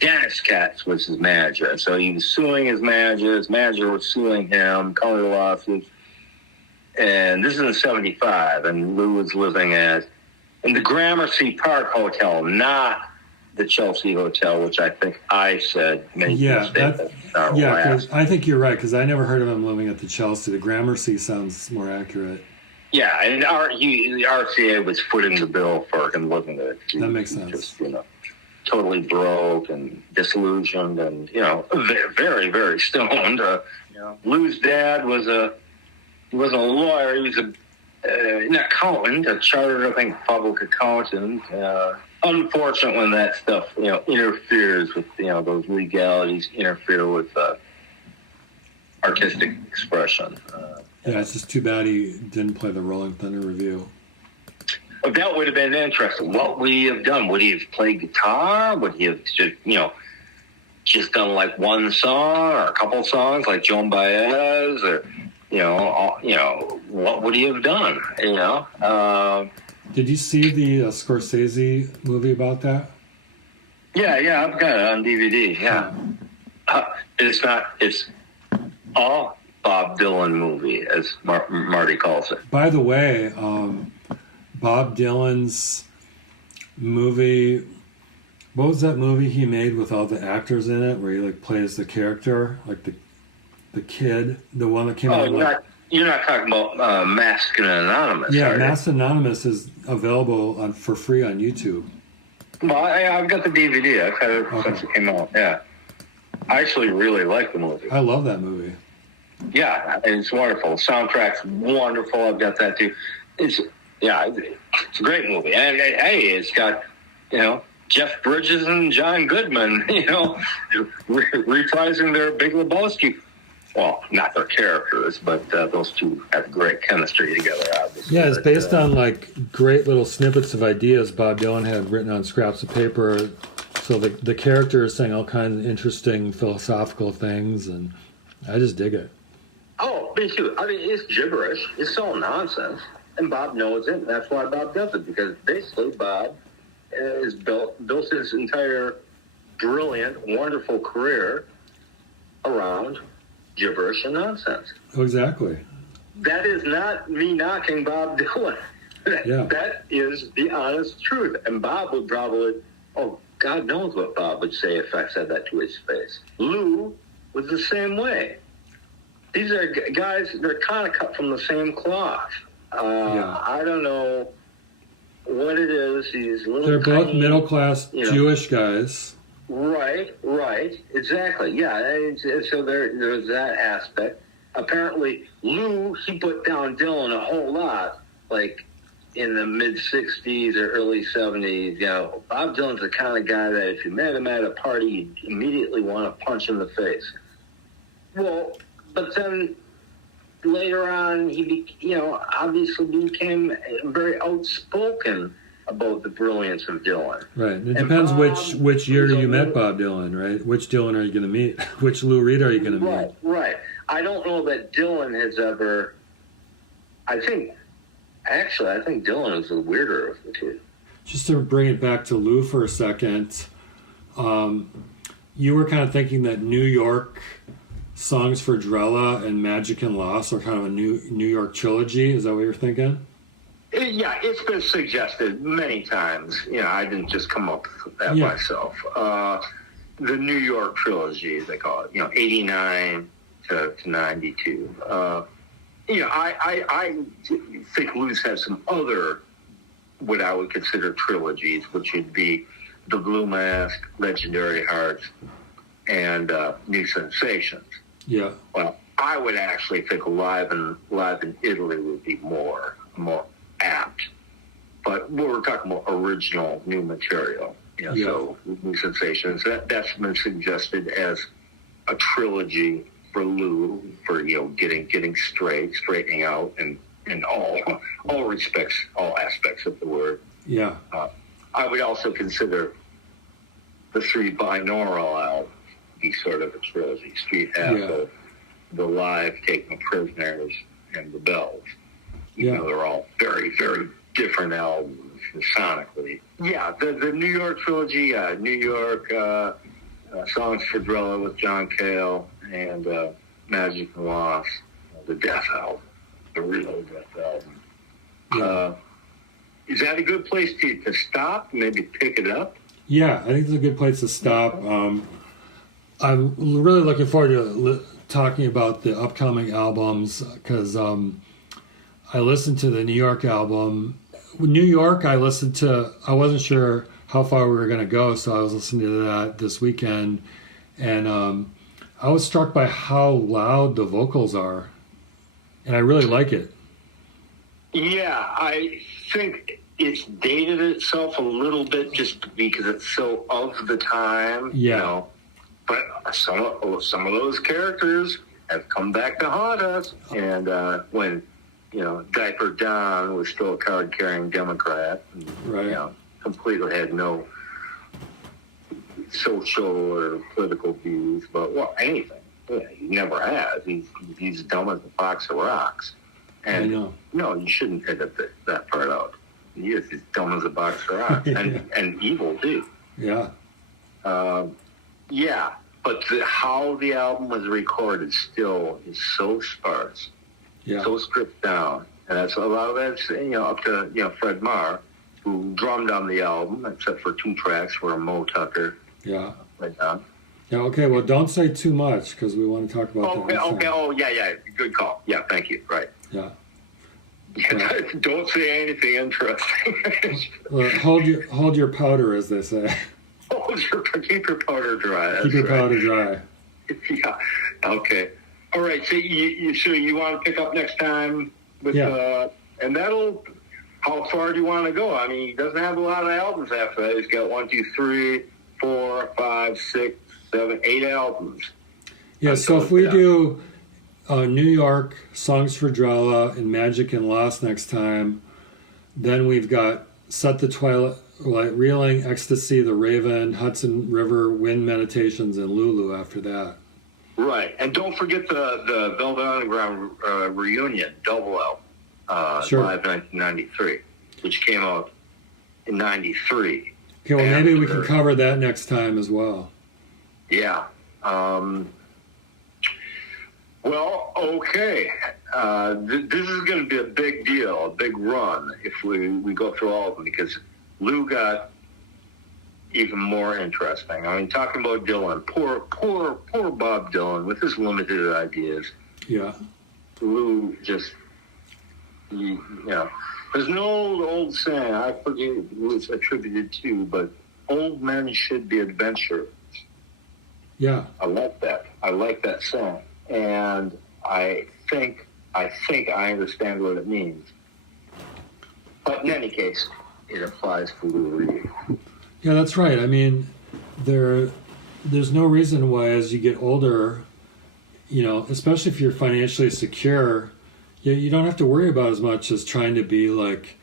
Dennis Katz was his manager. So he was suing his manager. His manager was suing him, calling the lawsuits. And this is in 75, and Lou was living in the Gramercy Park Hotel, not the Chelsea Hotel, which I think I said made because I think you're right, because I never heard of him living at the Chelsea. The Gramercy sounds more accurate. Yeah, and the RCA was footing the bill for him living there. That makes sense. Just, totally broke and disillusioned and, very, very stoned. Lou's dad he wasn't a lawyer. He was an accountant, a chartered, I think, public accountant. Unfortunate when that stuff, interferes with, those legalities, interfere with artistic expression. Yeah, it's just too bad he didn't play the Rolling Thunder Review. Well, that would have been interesting. What would he have done? Would he have played guitar? Would he have just done like one song or a couple songs like Joan Baez, or what would he have done? Did you see the Scorsese movie about that? Yeah, I've got it on DVD. Yeah, it's a Bob Dylan movie, as Marty calls it. By the way, Bob Dylan's movie. What was that movie he made with all the actors in it, where he like plays the character, like the kid, the one that came out? You're not talking about Masked and Anonymous. Yeah, Masked and Anonymous is available for free on YouTube. Well, I've got the DVD. I've had it since it came out. Yeah, I actually really like the movie. I love that movie. Yeah, it's wonderful. The soundtrack's wonderful. I've got that too. It's a great movie. And hey, it's got Jeff Bridges and John Goodman, reprising their Big Lebowski. Well, not their characters, but those two have great chemistry together, obviously. Yeah, it's based on like great little snippets of ideas Bob Dylan had written on scraps of paper. So the character is saying all kinds of interesting philosophical things, and I just dig it. Oh, me too. I mean, it's gibberish. It's all nonsense. And Bob knows it, and that's why Bob does it, because basically Bob has built his entire brilliant, wonderful career around gibberish and nonsense. Oh, exactly. That is not me knocking Bob Dylan. Yeah. That is the honest truth. And Bob would probably, God knows what Bob would say if I said that to his face. Lou was the same way. These are guys, they're kind of cut from the same cloth. I don't know what it is. They're both middle-class Jewish guys. Right, exactly. Yeah, and so there's that aspect. Apparently, Lou, he put down Dylan a whole lot, like in the mid-'60s or early '70s. Bob Dylan's the kind of guy that if you met him at a party, you'd immediately want to punch in the face. Well, but then later on, he obviously became very outspoken about the brilliance of Dylan. Right. It depends which year you met Bob Dylan, right? Which Dylan are you going to meet? Which Lou Reed are you going to meet? Right. I don't know that Dylan has ever... I think Dylan is the weirder of the two. Just to bring it back to Lou for a second, you were kind of thinking that New York Songs for Drella and Magic and Loss are kind of a New York trilogy. Is that what you're thinking? Yeah, it's been suggested many times. I didn't just come up with that myself. The New York trilogy, they call it. 89 to 92. I think Lou's had some other, what I would consider trilogies, which would be The Blue Mask, Legendary Hearts, and New Sensations. Yeah. Well, I would actually think Live in Italy would be more apt, but we're talking about original new material. So New Sensations, that's been suggested as a trilogy for Lou, for getting straightening out, and in all respects, all aspects of the word. Yeah. I would also consider the three binaural albums be sort of a trilogy. Street Half, the Live, Taking Prisoners, and The Bells. They're all very, very different albums sonically. Yeah, the New York trilogy, New York Songs for Drella with John Cale, and Magic and Loss, the Death album, the real Death album. Yeah. Is that a good place to stop, maybe pick it up? Yeah, I think it's a good place to stop. I'm really looking forward to talking about the upcoming albums, because I listened to the New York album. New York, I wasn't sure how far we were going to go, so I was listening to that this weekend, and I was struck by how loud the vocals are, and I really like it. Yeah, I think it's dated itself a little bit just because it's so of the time, Yeah. But some of those characters have come back to haunt us. And when, Diaper Don was still a card-carrying Democrat, and, Right. completely had no social or political views, but anything. Yeah, he never has. He's dumb as a box of rocks. And I know. No, you shouldn't edit that part out. He is as dumb as a box of rocks, and evil too. Yeah. Yeah, but how the album was recorded still is so sparse, so stripped down, and that's a lot of that's up to Fred Marr, who drummed on the album, except for 2 tracks where Mo Tucker. Yeah. Right down. Yeah. Okay. Well, don't say too much because we want to talk about that. Okay. Oh, yeah. Good call. Yeah. Thank you. Right. Yeah. Don't say anything interesting. Hold your powder, as they say. Keep your powder dry. Keep your powder dry. Yeah. Okay. All right. So you want to pick up next time with and that'll. How far do you want to go? I mean, he doesn't have a lot of albums after that. He's got 1, 2, 3, 4, 5, 6, 7, 8 albums. Yeah. So if we do New York, Songs for Drala, and Magic and Lost next time, then we've got Set the Twilight Reeling, Ecstasy, The Raven, Hudson River, Wind Meditations, and Lulu after that. Right. And don't forget the Velvet Underground reunion, double album, Sure. live 1993, which came out in 93. Okay, well, maybe we can cover that next time as well. Yeah. Well, okay. This is going to be a big deal, a big run if we go through all of them, because Lou got even more interesting. I mean, talking about Dylan, poor Bob Dylan with his limited ideas. Yeah. Lou just, there's no old saying, I forget who it's attributed to, but old men should be adventurers. Yeah. I like that. I like that saying. And I think I understand what it means. But in any case, it applies to Lou Reed. Yeah, that's right. I mean, there's no reason why as you get older, especially if you're financially secure, you don't have to worry about as much as trying to be like,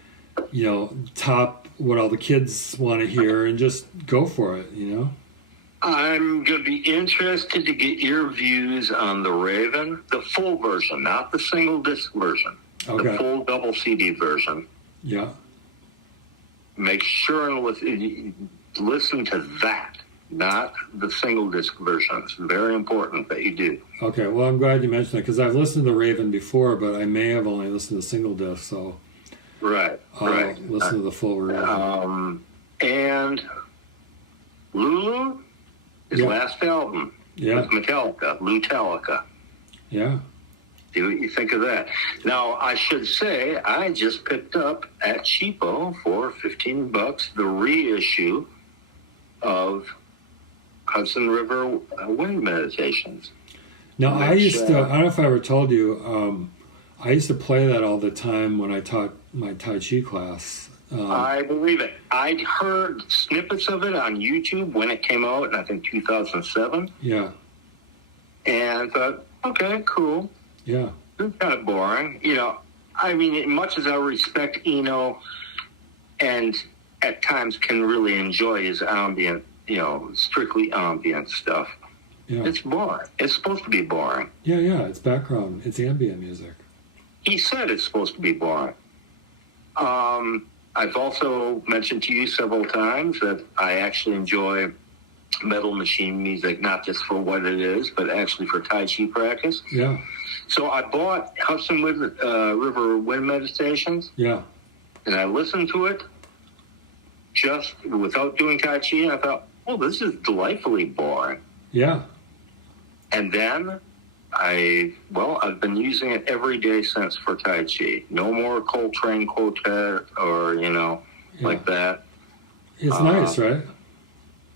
top what all the kids want to hear and just go for it, I'm going to be interested to get your views on The Raven, the full version, not the single disc version, the full double CD version. Yeah. Make sure and listen to that, not the single disc version. It's very important that you do. Okay, well, I'm glad you mentioned that because I've listened to The Raven before, but I may have only listened to single disc, so right. Listen to the full version. And Lulu, his last album with Metallica, Lou-tallica. Yeah. See what you think of that. Now, I should say, I just picked up at Cheapo for $15 the reissue of Hudson River Wind Meditations. Now, I used to, I don't know if I ever told you, I used to play that all the time when I taught my Tai Chi class. I believe it. I'd heard snippets of it on YouTube when it came out in, I think, 2007. Yeah. And thought, okay, cool. Yeah. It's kind of boring. I mean, much as I respect Eno and at times can really enjoy his ambient, strictly ambient stuff, it's boring. It's supposed to be boring. Yeah, it's background. It's ambient music. He said it's supposed to be boring. I've also mentioned to you several times that I actually enjoy metal machine music, not just for what it is, but actually for Tai Chi practice. Yeah. So I bought Hudson River Wind Meditations. Yeah. And I listened to it just without doing Tai Chi, and I thought, oh, this is delightfully boring. Yeah. And then I've been using it every day since for Tai Chi. No more Coltrane Quartet or, like that. It's nice, right?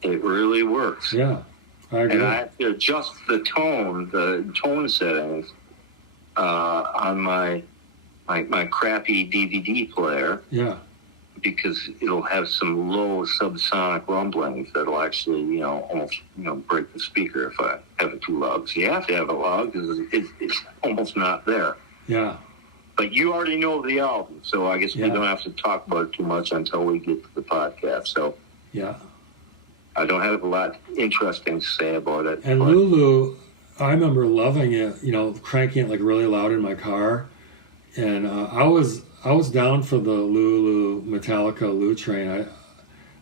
It really works. Yeah, I agree. And I have to adjust the tone settings on my crappy DVD player. Yeah. because it'll have some low subsonic rumblings that'll actually, almost, break the speaker if I have it too loud. So you have to have it loud because it's almost not there. Yeah. But you already know the album, so I guess we don't have to talk about it too much until we get to the podcast. So yeah, I don't have a lot interesting to say about it. And Lulu, I remember loving it, cranking it like really loud in my car. And I was down for the Lulu Metallica Lou train.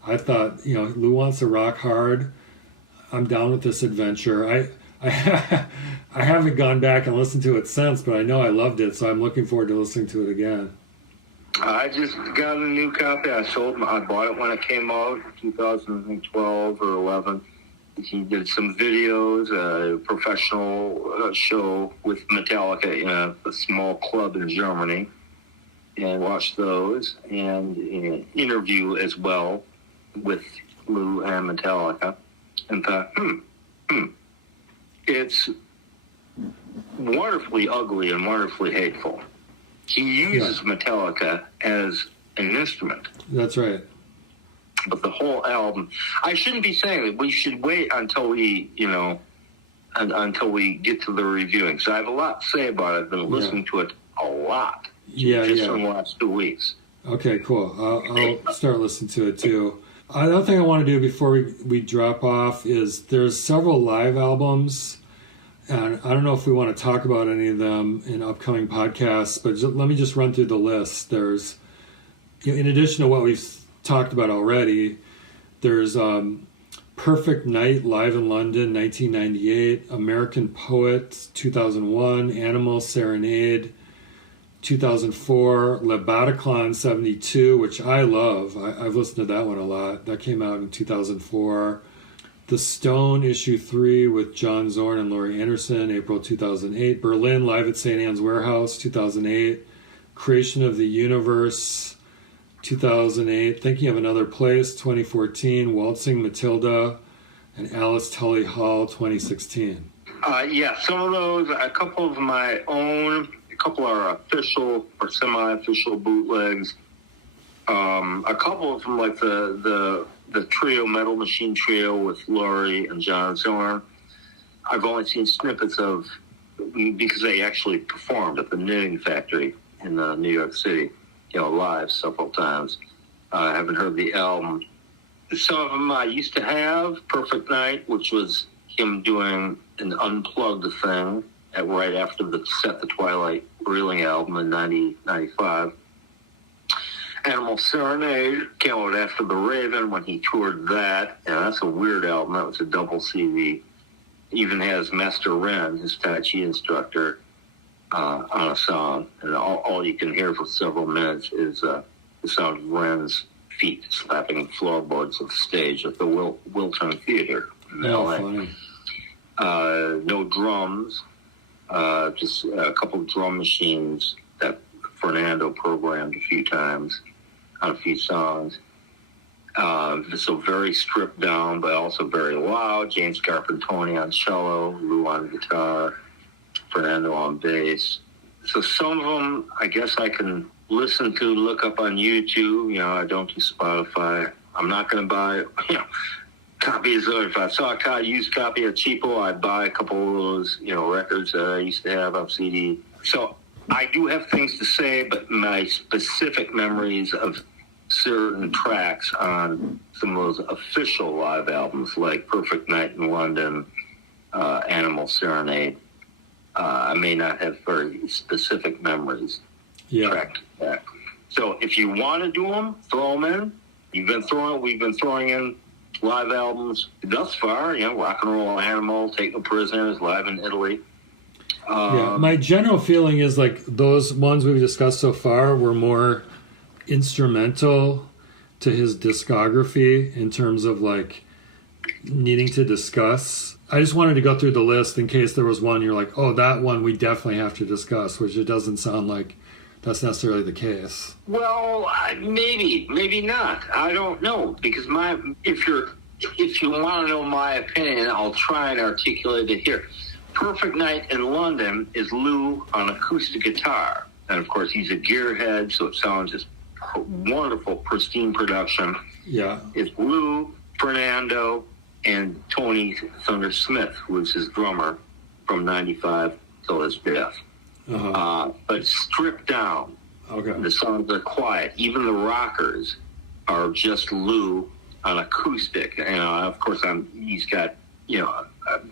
I thought, Lou wants to rock hard. I'm down with this adventure. I haven't gone back and listened to it since, but I know I loved it, so I'm looking forward to listening to it again. I just got a new copy. I bought it when it came out, 2012 or 11. He did some videos, a professional show with Metallica in a small club in Germany, and watched those, and an interview as well with Lou and Metallica, and thought, it's wonderfully ugly and wonderfully hateful. He uses Metallica as an instrument. That's right. But the whole album, I shouldn't be saying that. We should wait until we, until we get to the reviewing. So I have a lot to say about it. I've been listening to it a lot. Just in the last 2 weeks. Okay, cool. I'll start listening to it too. Another thing I want to do before we drop off is there's several live albums, and I don't know if we want to talk about any of them in upcoming podcasts, but let me just run through the list. There's, in addition to what we've talked about already, there's Perfect Night live in London, 1998, American Poet, 2001, Animal Serenade, 2004, Le Bataclan 72, which I love. I've listened to that one a lot. That came out in 2004. The Stone issue 3 with John Zorn and Laurie Anderson, April 2008. Berlin live at St. Anne's Warehouse, 2008. Creation of the Universe, 2008. Thinking of Another Place, 2014. Waltzing Matilda and Alice Tully Hall, 2016. Some of those, a couple of my own. A couple are official or semi-official bootlegs. A couple of them, like the trio, Metal Machine Trio with Laurie and John Zorn, I've only seen snippets of because they actually performed at the Knitting Factory in New York City, live several times. I haven't heard the album. Some of them I used to have, Perfect Night, which was him doing an unplugged thing right after the Twilight Reeling album in 1995. Animal Serenade came out after The Raven when he toured that, and that's a weird album. That was a double CD. Even has Master Ren, his Tai Chi instructor, on a song, and all you can hear for several minutes is the sound of Ren's feet slapping floorboards of the stage at the Wilton Theater in LA. Funny. No drums. Just a couple of drum machines that Fernando programmed a few times on a few songs. So very stripped down, but also very loud. James Carpentoni on cello, Lou on guitar, Fernando on bass. So some of them, I guess I can listen to, look up on YouTube. I don't do Spotify. I'm not going to buy, copies. If I saw a used copy of cheapo, I'd buy a couple of those, records that I used to have on CD. So I do have things to say, but my specific memories of certain tracks on some of those official live albums, like Perfect Night in London, Animal Serenade, I may not have very specific memories track to track. So if you want to do them, throw them in. We've been throwing in live albums thus far, Rock and Roll Animal, Take No Prisoners, live in Italy. My general feeling is like those ones we've discussed so far were more instrumental to his discography in terms of like needing to discuss. I just wanted to go through the list in case there was one you're like, oh, that one we definitely have to discuss, which it doesn't sound like that's necessarily the case. Well, maybe not. I don't know, because if you want to know my opinion, I'll try and articulate it here. Perfect Night in London is Lou on acoustic guitar, and of course he's a gearhead, so it sounds just wonderful, pristine production. Yeah. It's Lou, Fernando, and Tony Thunder Smith, who was his drummer from 95 till his death. But stripped down. Okay. The songs are quiet. Even the rockers are just Lou on acoustic. Of course, he's got,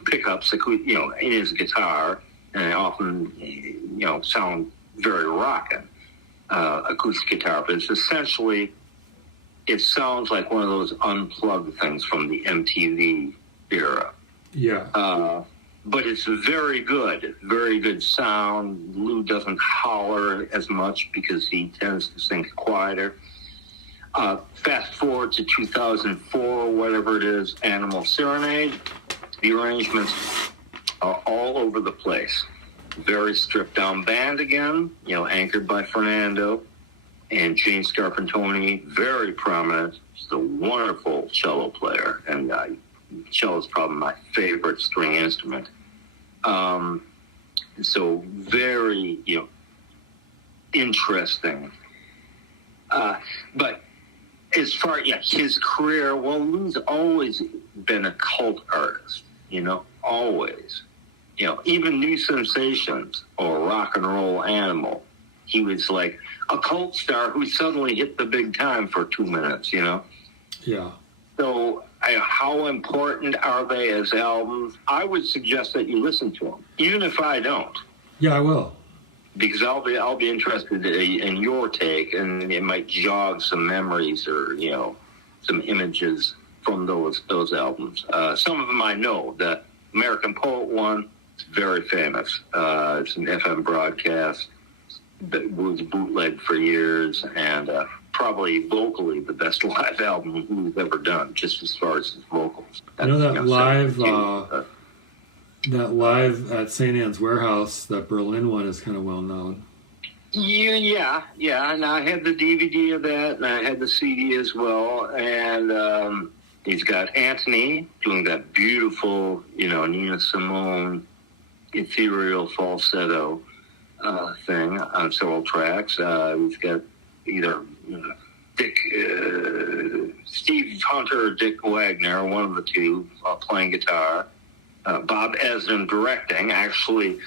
pickups, in his guitar, and often, sound very rockin', acoustic guitar. But it's essentially, it sounds like one of those unplugged things from the MTV era. Yeah. But it's very good sound. Lou doesn't holler as much because he tends to sing quieter. Fast forward to 2004, whatever it is, Animal Serenade. The arrangements are all over the place. Very stripped down band again, anchored by Fernando and Gene Scarpantoni, very prominent. He's a wonderful cello player, and cello is probably my favorite string instrument. So very, interesting. But as far as his career, well, Lou's always been a cult artist, always. Even New Sensations or Rock and Roll Animal, he was like a cult star who suddenly hit the big time for 2 minutes, Yeah. So how important are they as albums? I would suggest that you listen to them, even if I don't. Yeah, I will. Because I'll be interested in your take, and it might jog some memories or some images from those albums. Some of them I know. The American Poet one is very famous. It's an FM broadcast that was bootlegged for years, and probably vocally the best live album Lou's ever done, just as far as his vocals. That live at St. Anne's Warehouse, that Berlin one, is kind of well known. Yeah. And I had the DVD of that, and I had the CD as well. And he's got Anthony doing that beautiful, Nina Simone ethereal falsetto thing on several tracks. He's got either Steve Hunter or Dick Wagner, one of the two, playing guitar. Bob Ezrin directing. Actually,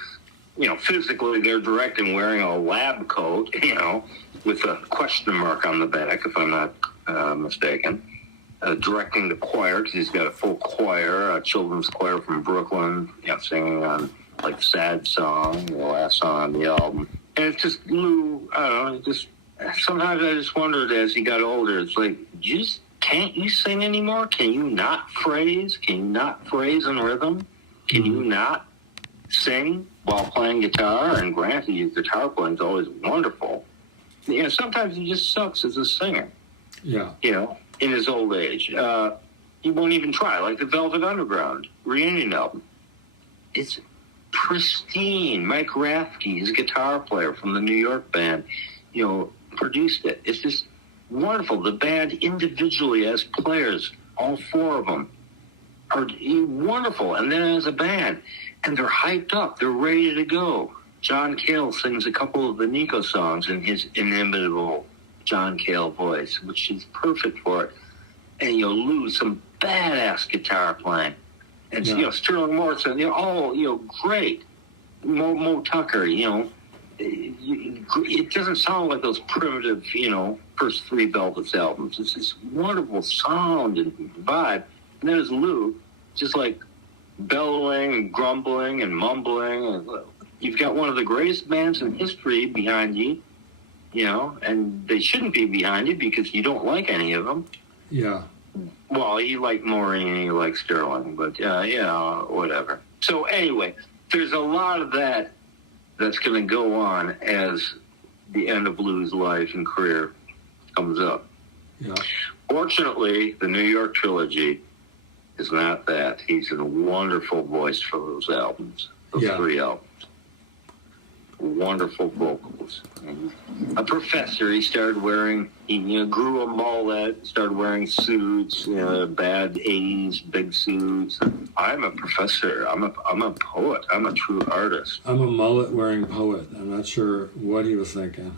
physically they're directing wearing a lab coat, with a question mark on the back, if I'm not mistaken. Directing the choir, because he's got a full choir, a children's choir from Brooklyn, singing on, like, Sad Song, the last song on the album. And it's just Lou, I don't know, sometimes I just wondered as he got older, it's like, can't you sing anymore? Can you not phrase? Can you not phrase in rhythm? Can you not sing while playing guitar? And granted, his guitar playing is always wonderful. Sometimes he just sucks as a singer. Yeah. In his old age. He won't even try, like the Velvet Underground reunion album. It's pristine. Mike Rathke, his guitar player from the New York band, produced it. It's just wonderful. The band individually as players, all four of them, are wonderful. And then as a band, and they're hyped up. They're ready to go. John Cale sings a couple of the Nico songs in his inimitable John Cale voice, which is perfect for it. And Lou, some badass guitar playing. And Sterling Morrison, all great. Mo Tucker, it doesn't sound like those primitive, first three Velvets albums. It's this wonderful sound and vibe. And then there's Lou, just like bellowing and grumbling and mumbling. And you've got one of the greatest bands in history behind you, and they shouldn't be behind you because you don't like any of them. Yeah. Well, you like Maureen and you like Sterling, but whatever. So anyway, there's a lot of that that's going to go on as the end of Lou's life and career comes up. Yeah. Fortunately, the New York trilogy is not that. He's a wonderful voice for those albums, those three albums. Wonderful vocals. A professor, he started wearing, he grew a mullet, started wearing suits, bad 80s, big suits. I'm a professor. I'm a poet. I'm a true artist. I'm a mullet-wearing poet. I'm not sure what he was thinking.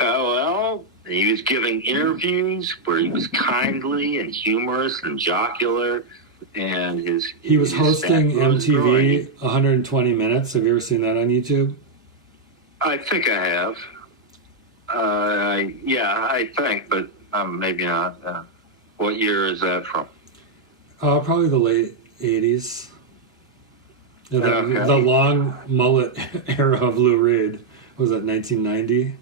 Well, And he was giving interviews where he was kindly and humorous and jocular, and he was hosting MTV 120 Minutes. Have you ever seen that on YouTube? I think I have. Yeah, I think, but maybe not. What year is that from? Probably the late 80s. Okay. The long mullet era of Lou Reed. Was that 1990?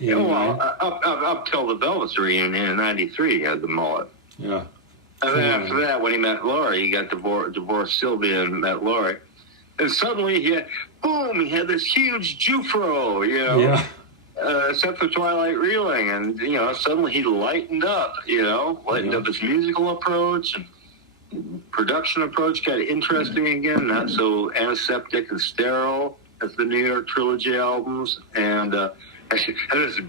Yeah, well, up till the Velvet's reunion in '93, he had the mullet. Yeah. And then after that, when he met Laurie, he got divorced Sylvia and met Laurie. And suddenly he had this huge Jufro, Yeah. Except for Twilight Reeling. And, suddenly he lightened up, up his musical approach and production approach, got interesting again, not so antiseptic and sterile as the New York Trilogy albums. And this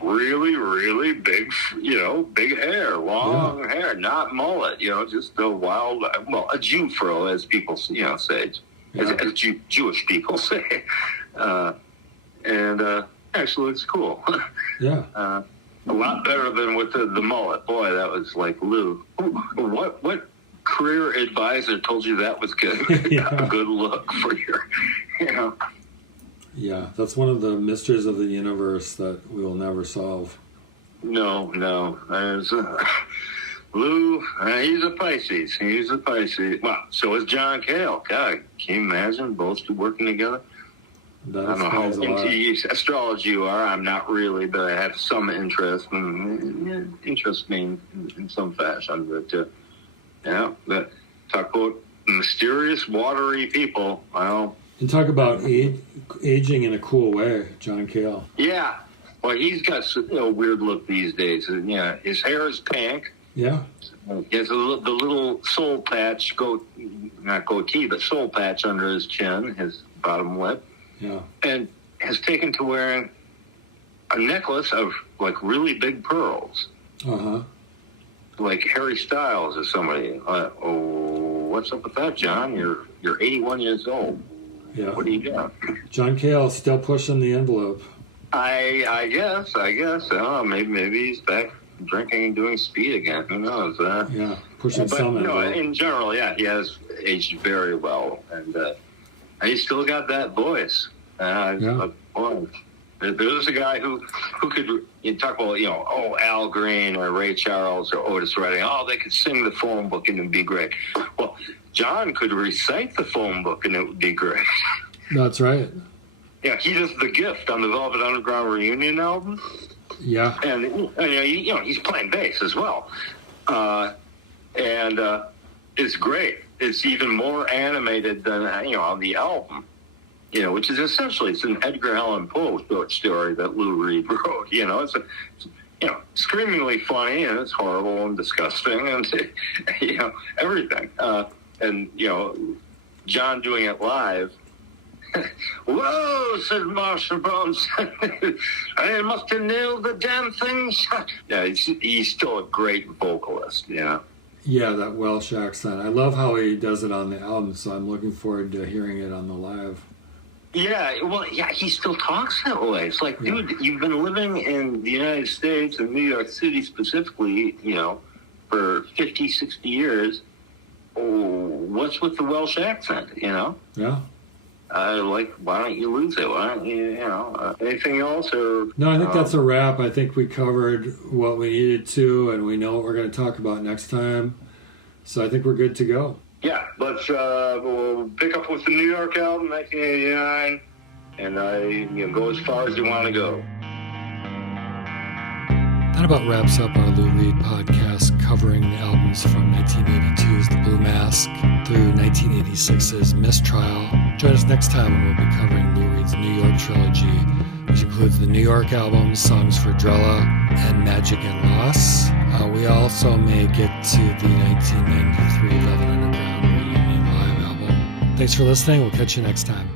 really, really big, big hair, long hair, not mullet, just a wild, a Jufro, as people, say, as Jewish people say. Actually looks cool. Yeah. A lot better than with the mullet. Boy, that was like Lou. What career advisor told you that was good? A good look for your, Yeah, that's one of the mysteries of the universe that we will never solve. No. Lou, he's a Pisces. Well, so is John Cale. God, can you imagine both two working together? I don't know how into astrology you are. I'm not really, but I have some interest. Interest me in some fashion. But, but talk about mysterious, watery people. Well, and talk about aging in a cool way, John Cale. Yeah. Well, he's got a weird look these days. His hair is pink. Yeah. He has the little soul patch, not goatee, but soul patch under his chin, his bottom lip. Yeah. And has taken to wearing a necklace of, really big pearls. Uh-huh. Like Harry Styles or somebody. What's up with that, John? You're 81 years old. Yeah. What do you got? John Cale still pushing the envelope. I guess. Oh, maybe he's back drinking and doing speed again. Who knows? Yeah, pushing some envelope. In general, he has aged very well, and he's still got that voice. There's a guy who could, you talk about, Al Green or Ray Charles or Otis Redding. Oh, they could sing the phone book and it would be great. Well, John could recite the phone book and it would be great. That's right. Yeah, he does The Gift on the Velvet Underground reunion album. Yeah. And he's playing bass as well. It's great. It's even more animated than, on the album. Which is essentially, it's an Edgar Allan Poe short story that Lou Reed wrote. It's screamingly funny, and it's horrible and disgusting, and everything. John doing it live. Whoa, said Marshall Bones. I must have nailed the damn thing. Yeah, he's still a great vocalist. Yeah, that Welsh accent. I love how he does it on the album, so I'm looking forward to hearing it on the live. Yeah, well, he still talks that way. It's like, dude, you've been living in the United States and New York City specifically, for 50, 60 years. What's with the Welsh accent, Yeah. Why don't you lose it? Why don't you, anything else? Or no, I think that's a wrap. I think we covered what we needed to, and we know what we're going to talk about next time. So I think we're good to go. Yeah, we'll pick up with the New York album, 1989, and go as far as you want to go. That about wraps up our Lou Reed podcast covering the albums from 1982's The Blue Mask through 1986's Mistrial. Join us next time when we'll be covering Lou Reed's New York trilogy, which includes the New York albums, Songs for Drella, and Magic and Loss. We also may get to the 1993 Velvet Underground Reunion Live album. Thanks for listening. We'll catch you next time.